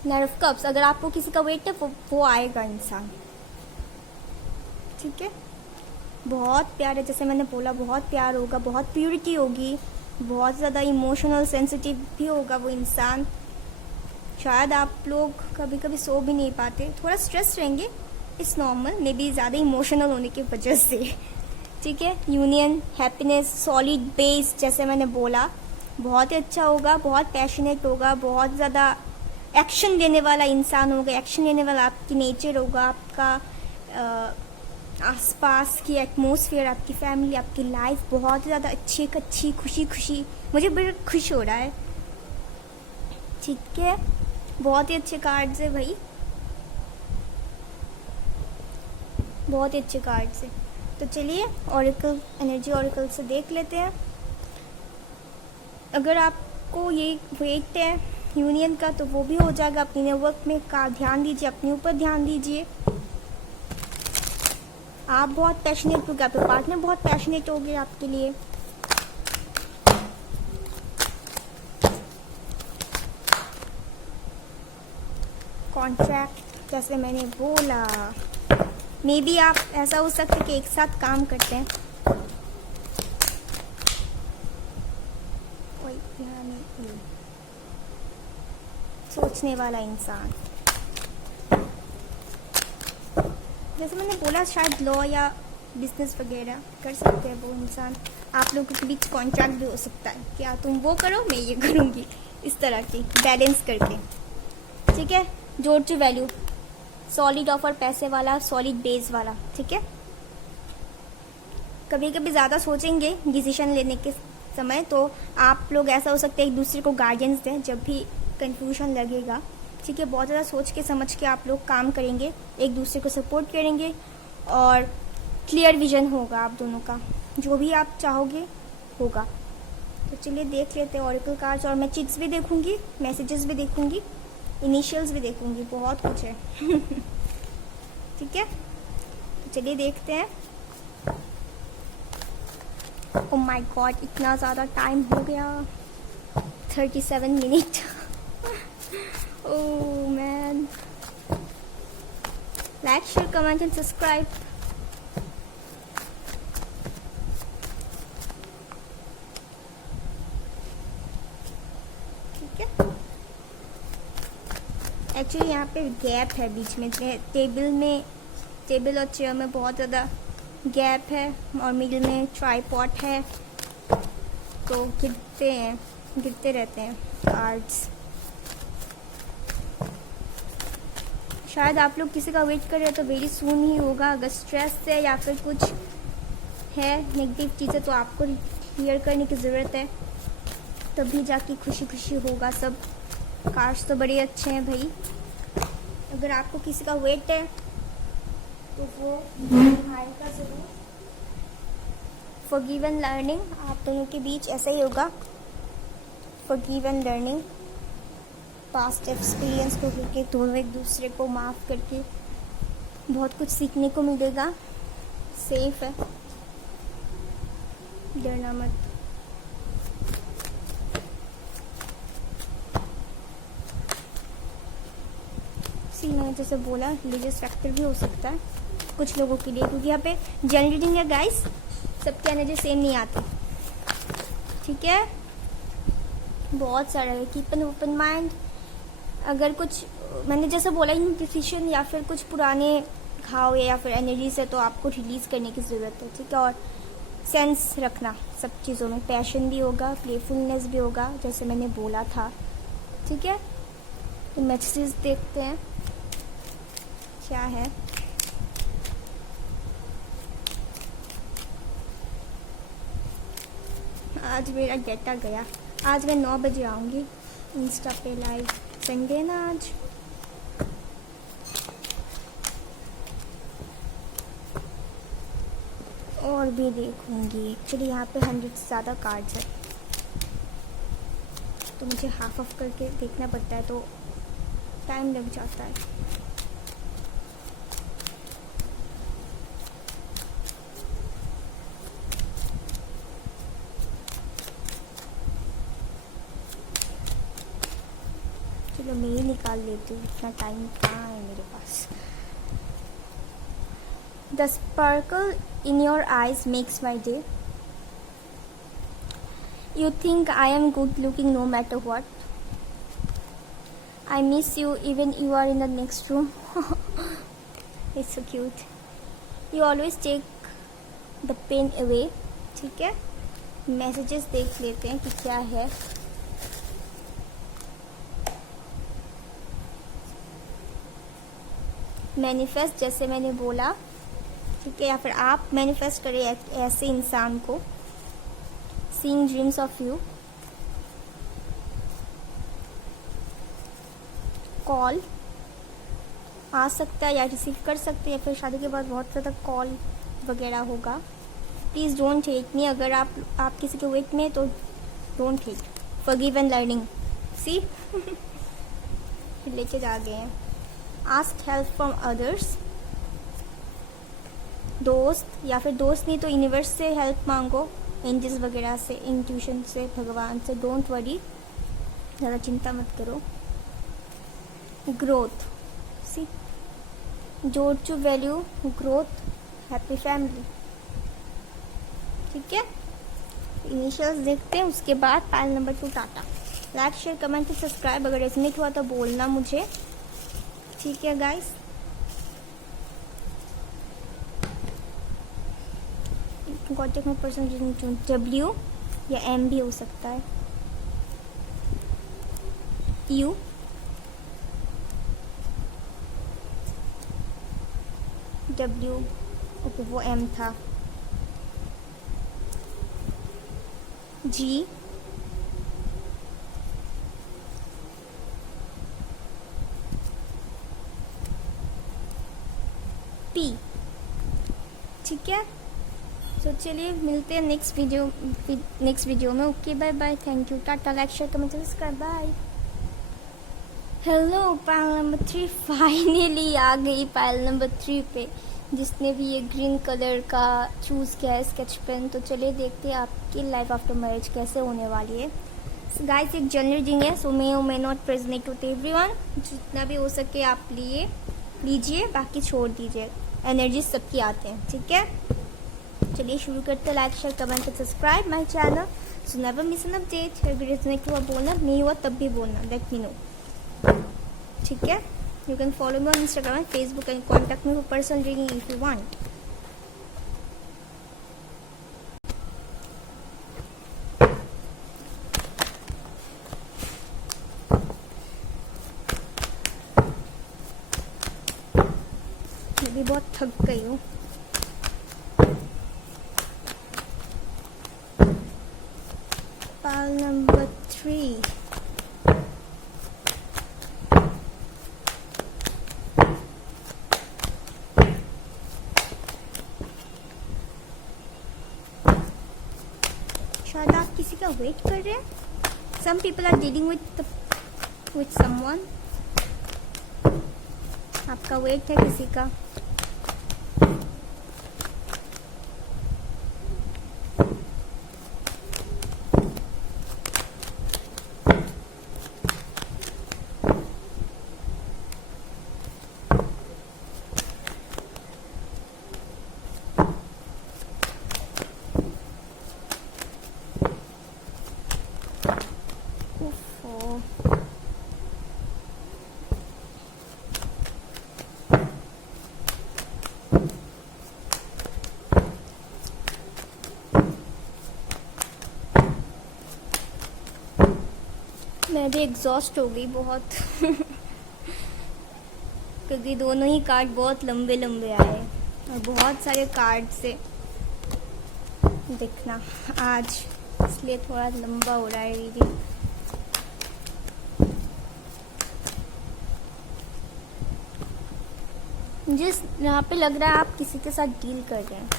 नाइन ऑफ कप्स, अगर आपको किसी का वेट है वो आएगा इंसान। ठीक है, बहुत प्यार है, जैसे मैंने बोला बहुत प्यार होगा, बहुत प्योरिटी होगी, बहुत ज़्यादा इमोशनल सेंसिटिव भी होगा वो इंसान। शायद आप लोग कभी कभी सो भी नहीं पाते, थोड़ा स्ट्रेस रहेंगे, इट्स नॉर्मल, मे बी ज़्यादा इमोशनल होने की वजह से। ठीक है, यूनियन, हैप्पीनेस, सॉलिड बेस, जैसे मैंने बोला बहुत ही अच्छा होगा, बहुत पैशनेट होगा, बहुत ज़्यादा एक्शन लेने वाला इंसान होगा, एक्शन लेने वाला आपकी नेचर होगा, आपका आसपास की एटमॉस्फेयर, आपकी फैमिली, आपकी लाइफ बहुत ज़्यादा अच्छी खुशी, मुझे बड़ा खुश हो रहा है। ठीक है, बहुत ही अच्छे कार्ड्स है भाई, बहुत ही अच्छे कार्ड्स है। तो चलिए ऑरिकल, एनर्जी ऑरिकल से देख लेते हैं। अगर आपको ये वेट है यूनियन का तो वो भी हो जाएगा। अपनी नेटवर्क में का ध्यान दीजिए, अपने ऊपर ध्यान दीजिए। आप बहुत पैशनेट होगे, आपके पार्टनर बहुत पैशनेट होगे आपके लिए। कॉन्ट्रैक्ट, जैसे मैंने बोला, मे बी आप ऐसा हो सकता है कि एक साथ काम करते हैं। सोचने वाला इंसान, जैसे मैंने बोला, शायद लॉ या बिजनेस वगैरह कर सकते हैं वो इंसान। आप लोगों के बीच कॉन्ट्रैक्ट भी हो सकता है, क्या तुम वो करो मैं ये करूँगी, इस तरह की बैलेंस करके। ठीक है, जोड़ टू वैल्यू, सॉलिड ऑफर, पैसे वाला, सॉलिड बेस वाला। ठीक है, कभी कभी ज़्यादा सोचेंगे डिसीजन लेने के समय, तो आप लोग ऐसा हो सकता है एक दूसरे को गाइडेंस दें जब भी कंफ्यूजन लगेगा। ठीक है, बहुत ज़्यादा सोच के समझ के आप लोग काम करेंगे, एक दूसरे को सपोर्ट करेंगे और क्लियर विजन होगा आप दोनों का, जो भी आप चाहोगे होगा। तो चलिए देख लेते हैं ऑरिकल कार्ड्स, और मैं चिट्स भी देखूंगी, मैसेजेस भी देखूंगी, इनिशियल्स भी देखूंगी, बहुत कुछ है। ठीक है, तो चलिए देखते हैं। ओह माय गॉड, इतना ज़्यादा टाइम हो गया, 37 minute. Oh man, like, share, comment and subscribe. ठीक है, एक्चुअली यहाँ पे गैप है बीच में, टेबल और चेयर में बहुत ज़्यादा गैप है, और मिडिल में ट्राइपॉड है, तो गिरते रहते हैं कार्ड्स। शायद आप लोग किसी का वेट कर रहे हैं तो वेरी सून ही होगा। अगर स्ट्रेस है या फिर कुछ है नेगेटिव चीज़ें तो आपको क्लियर करने की ज़रूरत है, तभी जाके खुशी खुशी होगा सब। कार्ड्स तो बड़े अच्छे हैं भाई। अगर आपको किसी का वेट है तो वो आएगा ज़रूर। फॉरगिव एंड लर्निंग, आप दोनों के बीच ऐसा ही होगा, forgive and learning, past experience को करके दोनों एक दूसरे को माफ़ करके बहुत कुछ सीखने को मिलेगा। सेफ है, डरना मत। मैंने जैसे बोला रिलीजियस फैक्टर भी हो सकता है कुछ लोगों के लिए, क्योंकि यहाँ पे जनरेटिंग है गाइस, सबकी एनर्जी सेम नहीं आती। ठीक है, बहुत सारा है। Keep an open mind. अगर कुछ मैंने जैसे बोला डिसीजन या फिर कुछ पुराने घाव या फिर एनर्जी से, तो आपको रिलीज़ करने की ज़रूरत है। ठीक है, और सेंस रखना सब चीज़ों में, पैशन भी होगा, प्लेफुलनेस भी होगा, जैसे मैंने बोला था। ठीक है, तो मैसेज देखते हैं क्या है। आज मेरा डेटा गया, आज मैं 9 बजे आऊँगी इंस्टा पे लाइव, संडे ना आज। और भी देखूँगी। एक्चुअली यहाँ पे 100 से ज़्यादा कार्ड्स है, तो मुझे हाफ ऑफ करके देखना पड़ता है, तो टाइम लग जाता है। चलो मैं ही निकाल लेती हूँ, इतना टाइम कहाँ है मेरे पास। The sparkle in your eyes makes my day. You think I am good looking no matter what. I miss you even you are in the next room. It's so cute. You always take the pain away. ठीक है, messages देख लेते हैं कि क्या है। Manifest, जैसे मैंने बोला, ठीक है, या फिर आप मैनिफेस्ट करें ऐसे इंसान को। Seeing dreams of you. Call आ सकता है या रिसीव कर सकते हैं, या फिर शादी के बाद बहुत ज़्यादा कॉल वगैरह होगा। Please don't hate me. अगर आप किसी के वेट में, तो don't hate. Forgive and learning. सी लेके जा गए हैं। Ask help from others. दोस्त, या फिर दोस्त नहीं तो यूनिवर्स से हेल्प मांगो, एंजल्स वगैरह से, इंट्यूशन से, भगवान से। डोंट वरी, ज़्यादा चिंता मत करो। ग्रोथ, सी जोड़ to value, growth, happy family. ठीक है, इनिशियल्स देखते हैं, उसके बाद pile number 2 tata. Like share comment subscribe अगर रेजोनेट हुआ तो बोलना मुझे। ठीक है गाइस, कॉन्टेक्ट में पर्सन डब्ल्यू या एम भी हो सकता है। यू, डब्ल्यू, ओके वो एम था। G, P. ठीक है, तो चलिए मिलते हैं नेक्स्ट वीडियो में। Okay, bye bye, thank you, tata. Like share comment subscribe, bye. Hello, pile number 3 finally आ गई पाइल नंबर 3 पे। जिसने भी ये ग्रीन कलर का चूज़ किया है स्केच पेन, तो चलिए देखते हैं आपकी लाइफ आफ्टर मैरिज कैसे होने वाली है। गाइस, एक जनरल रीडिंग है, so may not present to everyone. जितना भी हो सके आप लीजिए, बाकी छोड़ दीजिए। एनर्जी सबकी आते हैं। ठीक है, चलिए शुरू करते हैं। Like share comment subscribe my channel, so never miss an update. अगर रेजोनेट हुआ बोलना, नहीं हुआ तब भी बोलना, लेट मी नो। ठीक है, you can follow me on Instagram and Facebook and contact me for personal reading if you want. मैं भी बहुत थक गई हूँ। पाइल नंबर 3, शायद आप किसी का वेट कर रहे हैं। Some people are dealing with someone. आपका वेट है किसी का। मैं भी एग्जॉस्ट हो गई बहुत क्योंकि दोनों ही कार्ड बहुत लंबे लंबे आए और बहुत सारे कार्ड से देखना आज, इसलिए थोड़ा लंबा हो रहा है रीडिंग। जिस यहाँ पे लग रहा है आप किसी के साथ डील कर रहे हैं।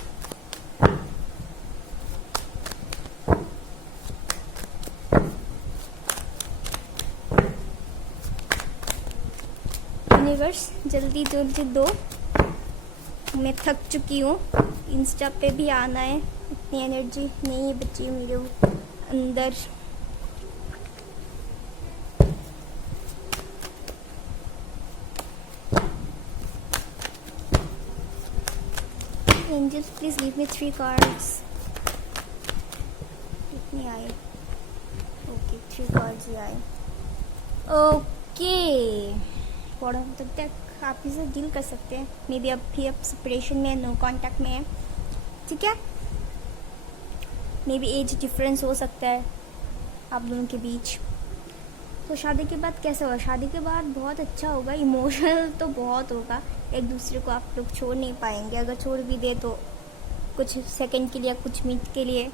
यूनिवर्स जल्दी जल्दी दो, मैं थक चुकी हूँ। इंस्टा पे भी आना है, इतनी एनर्जी नहीं बची मेरे अंदर। Angels please give me 3 cards. कितनी आए? ओके 3 कार्ड्स ही आए। ओके फॉर तक आप इसे डील कर सकते हैं। मे बी अभी आप सेपरेशन में, नो कांटेक्ट में है, ठीक है। मे बी एज डिफरेंस हो सकता है आप दोनों के बीच। तो शादी के बाद कैसा होगा? शादी के बाद बहुत अच्छा होगा, इमोशनल तो बहुत होगा। एक दूसरे को आप लोग छोड़ नहीं पाएंगे, अगर छोड़ भी दे तो कुछ सेकंड के लिए, कुछ मिनट के लिए।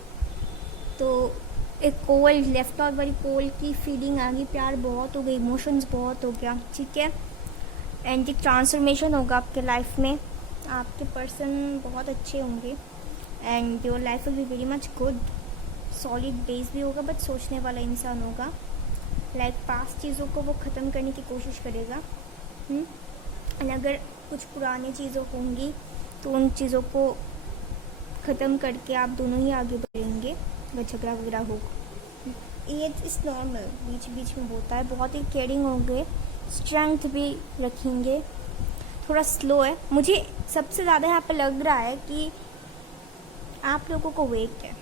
तो एक कोल्ड लेफ्ट आउट वाली कोल्ड की फीलिंग आ गई, प्यार बहुत हो गई, इमोशंस बहुत हो गया, ठीक है। एंड एक ट्रांसफॉर्मेशन होगा आपके लाइफ में, आपके पर्सन बहुत अच्छे होंगे and your life will be very much good. Solid base भी होगा, बट सोचने वाला इंसान होगा। लाइक पास्ट चीज़ों को वो ख़त्म करने की कोशिश करेगा। एंड अगर कुछ पुरानी चीज़ें होंगी तो उन चीज़ों को ख़त्म करके आप दोनों ही आगे बढ़ेंगे। अगर झगड़ा वगैरह हो, एज इज़ नॉर्मल, बीच बीच में होता है। बहुत ही केयरिंग होंगे, स्ट्रेंथ भी रखेंगे। थोड़ा स्लो है, मुझे सबसे ज़्यादा यहाँ पर लग रहा है कि आप लोगों को वेट है,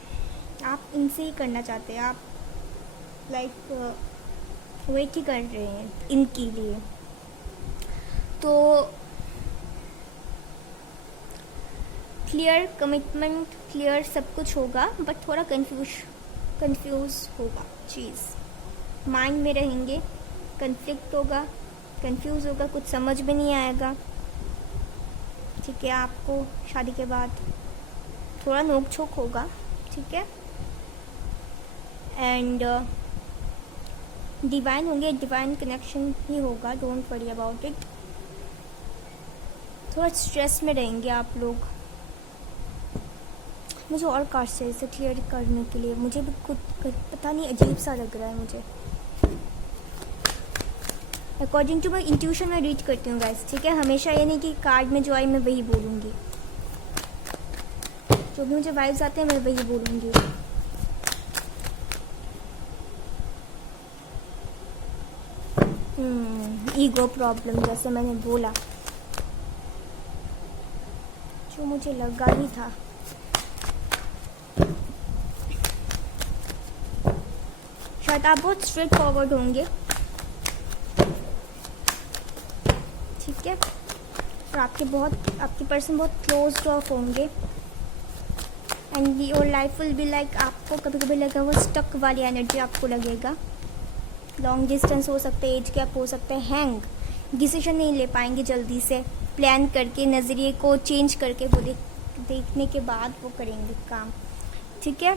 आप इनसे ही करना चाहते हैं, आप लाइक वेट ही कर रहे हैं इनके लिए। तो क्लियर कमिटमेंट, क्लियर सब कुछ होगा, बट थोड़ा कंफ्यूज होगा चीज़। माइंड में रहेंगे, कन्फ्लिक्ट होगा, कंफ्यूज होगा, कुछ समझ में नहीं आएगा, ठीक है। आपको शादी के बाद थोड़ा नोक झोंक होगा, ठीक है। एंड डिवाइन होंगे, डिवाइन कनेक्शन ही होगा, डोंट वरी अबाउट इट। थोड़ा स्ट्रेस में रहेंगे आप लोग। मुझे और कार्ड्स चाहिए इसे क्लियर करने के लिए, मुझे भी खुद पता नहीं अजीब सा लग रहा है मुझे। अकॉर्डिंग टू माई इंट्यूशन मैं रीड करती हूँ गाइस, ठीक है। हमेशा ये नहीं कि कार्ड में जो आई मैं वही बोलूँगी, जो भी मुझे वाइब्स आते हैं मैं वही बोलूँगी। ईगो प्रॉब्लम, जैसे मैंने बोला, जो मुझे लगा ही था। शायद आप बहुत स्ट्रेट फॉरवर्ड होंगे, ठीक है। और आपके पर्सन बहुत क्लोज ऑफ होंगे and your life will be like, आपको कभी कभी लगेगा वो स्टक वाली एनर्जी आपको लगेगा। लॉन्ग डिस्टेंस हो सकता है, एज गैप हो सकता है, हैंग, डिसीजन नहीं ले पाएंगे जल्दी से, प्लान करके, नज़रिए को चेंज करके, वो देखने के बाद वो करेंगे काम, ठीक है।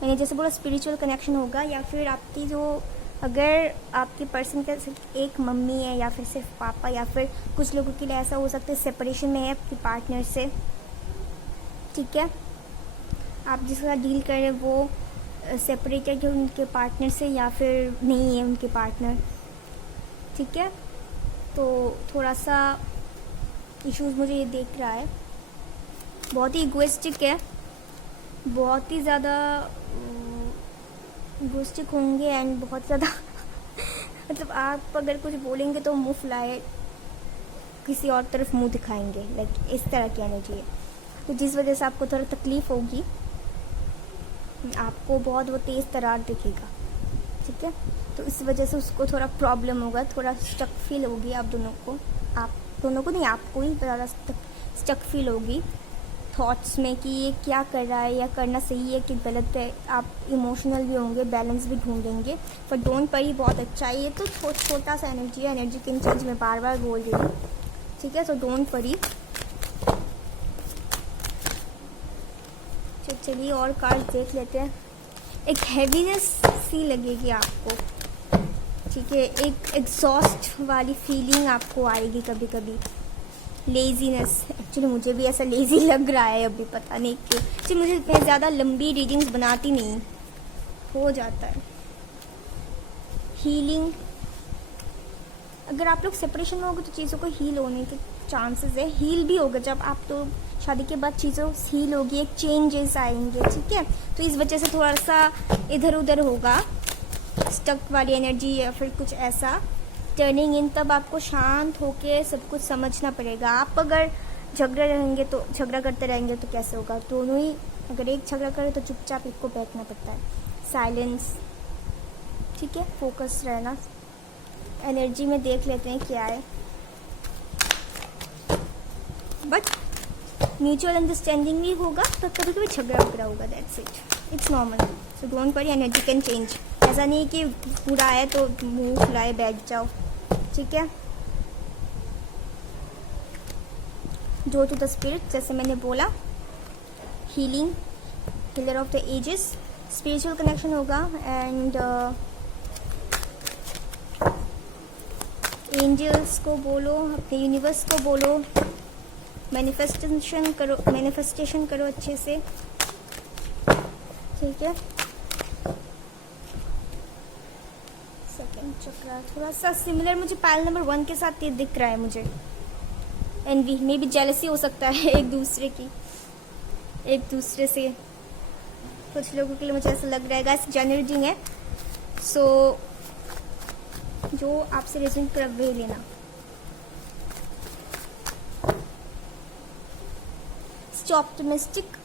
मैंने जैसे बोला स्पिरिचुअल कनेक्शन होगा, या फिर आपकी जो, अगर आपके पर्सन का सिर्फ एक मम्मी है या फिर सिर्फ पापा, या फिर कुछ लोगों के लिए ऐसा हो सकता है सेपरेशन में है आपके पार्टनर से, ठीक है। आप जिसके साथ डील कर रहे हैं वो सेपरेटेड है उनके पार्टनर से, या फिर नहीं है उनके पार्टनर, ठीक है। तो थोड़ा सा इश्यूज मुझे ये देख रहा है, बहुत ही इगोइस्टिक है, बहुत ही ज़्यादा इगोइस्टिक होंगे एंड बहुत ज़्यादा मतलब आप अगर कुछ बोलेंगे तो मुँह फुलाए किसी और तरफ मुंह दिखाएंगे, लाइक इस तरह की एनर्जी है। तो जिस वजह से आपको थोड़ा तकलीफ़ होगी, आपको बहुत वो तेज़ तरार दिखेगा, ठीक है। तो इस वजह से उसको थोड़ा प्रॉब्लम होगा, थोड़ा स्टक फील होगी आप दोनों को नहीं, आपको ही ज़्यादा स्टक फील होगी थॉट्स में कि ये क्या कर रहा है, या करना सही है कि गलत है। आप इमोशनल भी होंगे, बैलेंस भी ढूंढेंगे, पर डोंट वरी, बहुत अच्छा है। ये तो छोटा सा एनर्जी के चेंज में बार बार बोल रही हूँ, ठीक है। तो डोंट वरी। चलिए और कार्ड देख लेते हैं। एक हैवीनेस सी लगेगी आपको, ठीक है। एक एग्जॉस्ट वाली फीलिंग आपको आएगी कभी कभी, लेजीनेस। एक्चुअली मुझे भी ऐसा लेजी लग रहा है अभी, पता नहीं क्यों। जी मैं ज़्यादा लंबी रीडिंग्स बनाती नहीं, हो जाता है। हीलिंग, अगर आप लोग सेपरेशन में होगे तो चीज़ों को हील होने के चांसेस है, हील भी होगा जब आप तो शादी के बाद चीज़ों हील होगी, एक चेंजेस आएंगे, ठीक है। तो इस वजह से थोड़ा सा इधर उधर होगा, स्टक वाली एनर्जी या फिर कुछ ऐसा टर्निंग इन, तब आपको शांत होके सब कुछ समझना पड़ेगा। आप अगर झगड़े रहेंगे तो झगड़ा करते रहेंगे तो कैसे होगा, दोनों ही अगर एक झगड़ा करे तो चुपचाप एक को बैठना पड़ता है, साइलेंस, ठीक है, फोकस रहना। एनर्जी में देख लेते हैं क्या है, बट म्यूचुअल अंडरस्टैंडिंग भी होगा तो कभी कभी झगड़ा होगा, that's it, it's normal, so don't worry, energy can change. ऐसा नहीं कि पूरा आए तो मुंह फुलाए बैठ जाओ, ठीक है। गो टू द स्पिरिट, जैसे मैंने बोला, healing, healer of the ages, spiritual connection होगा, एंड एंजल्स को बोलो, अपने यूनिवर्स को बोलो, मैनिफेस्टेशन करो अच्छे से, ठीक है। सेकंड चक्र थोड़ा सा सिमिलर मुझे पायल नंबर 1 के साथ ये दिख रहा है मुझे, एनवी में भी जेलसी हो सकता है एक दूसरे से, कुछ लोगों के लिए मुझे ऐसा लग रहा है, गाइस जनरेटिंग है, सो जो आपसे रेजोनेट कर वे लेना। Stay optimistic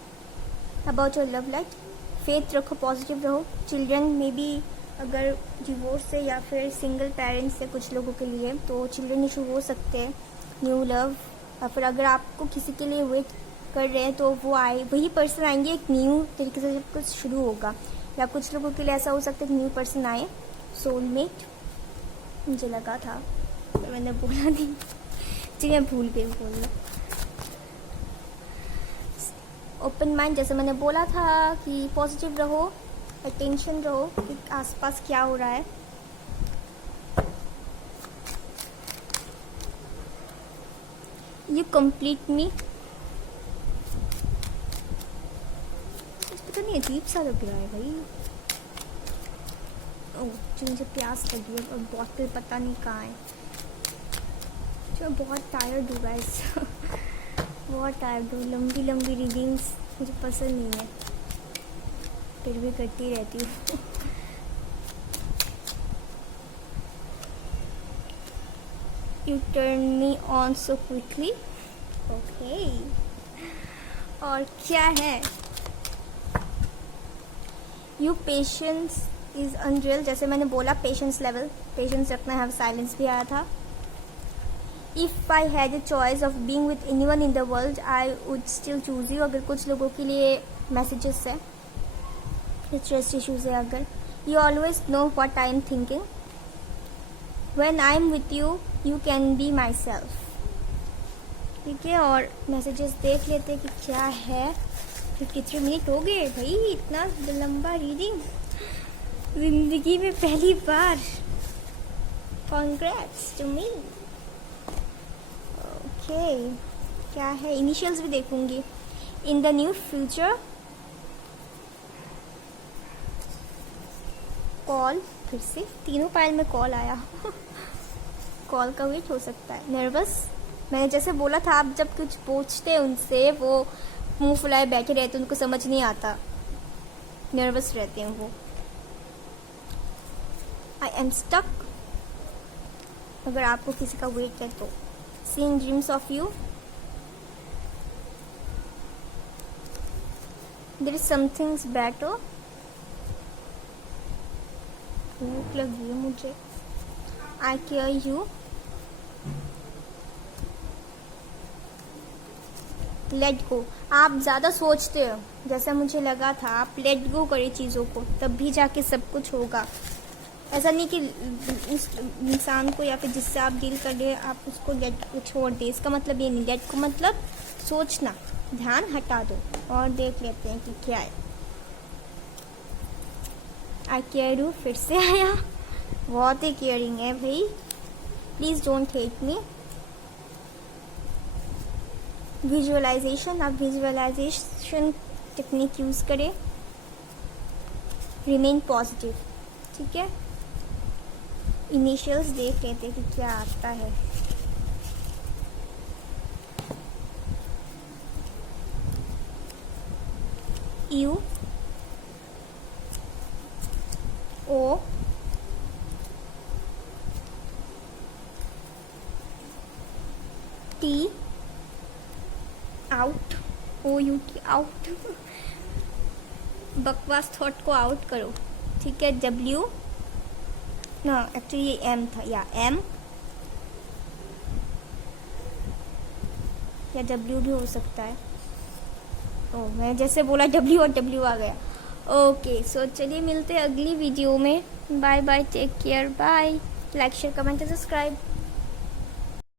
about your love life, faith रखो, पॉजिटिव रहो। चिल्ड्रन में भी अगर डिवोर्स है या फिर सिंगल पेरेंट्स है कुछ लोगों के लिए, तो चिल्ड्रन इशू हो सकते हैं, न्यू लव, या फिर अगर आपको किसी के लिए वेट कर रहे हैं तो वो आए, वही पर्सन आएंगे, एक न्यू तरीके से जब कुछ शुरू होगा। या कुछ लोगों के लिए ऐसा हो सकता है कि न्यू पर्सन आए, सोलमेट, मुझे लगा था तो मैंने बोला नहीं, जी मैं भूल गई बोलना। ओपन माइंड, जैसे मैंने बोला था कि पॉजिटिव रहो, अटेंशन रहो कि आसपास क्या हो रहा है। यू कंप्लीट मी, पता नहीं अजीब सा लग रहा है भाई, ओह जो मुझे प्यास लगी है और बॉटल पता नहीं कहाँ है, जो बहुत टायर्ड हूँ गाइस बहुत टायर्ड हूँ, लंबी रीडिंग्स मुझे पसंद नहीं है, फिर भी करती रहती हूँ U turn me on so quickly, okay, और क्या है, यू पेशेंस इज अनरियल, जैसे मैंने बोला पेशेंस लेवल, पेशेंस रखना है, साइलेंस भी आया था। If I had a choice of being with anyone in the world I would still choose you, अगर कुछ लोगों के लिए मैसेजेस है, ट्रस्ट इश्यूज है, अगर you always know what I am thinking, when I am with you you can be my self, ठीक है। और मैसेजेस देख लेते कि क्या है, 53 मिनट हो गए भाई, इतना लंबा रीडिंग जिंदगी में पहली बार, कॉन्ग्रेट्स टू मी, ओके। क्या है, इनिशियल्स भी देखूंगी, in the new future, call, फिर से तीनों पायल में कॉल आया कॉल का वेट हो सकता है, नर्वस, मैंने जैसे बोला था आप जब कुछ पूछते हैं उनसे वो मुंह फुलाए बैठे रहते, उनको समझ नहीं आता, नर्वस रहते हैं वो। आई एम स्टक, अगर आपको किसी का वेट है तो, seeing dreams of you, there is somethings better, भूख लगी है मुझे, I care you, let go, आप ज़्यादा सोचते हो, जैसा मुझे लगा था, आप लेट गो करें चीज़ों को, तब भी जाके सब कुछ होगा। ऐसा नहीं कि उस इंसान को या फिर जिससे आप डील कर रहे आप उसको लेट छोड़ दे, इसका मतलब ये नहीं, लेट को मतलब सोचना, ध्यान हटा दो। और देख लेते हैं कि क्या है, आई केयर यू फिर से आया, बहुत ही केयरिंग है भाई, please don't hate me. Visualisation, आप विजुअलाइजेशन टेक्निक यूज़ करें, रिमेन पॉजिटिव, ठीक है। इनिशियल्स देख लेते हैं कि क्या आता है, U, O, T, out, OUT out. बकवास थॉट को आउट करो, ठीक है। W, ना एक्चुअली ये M था, या M या W भी हो सकता है। ओ, मैं जैसे बोला W और W आ गया। ओके, सो चलिए मिलते हैं अगली वीडियो में। Bye bye, take care, bye. Like share comment subscribe.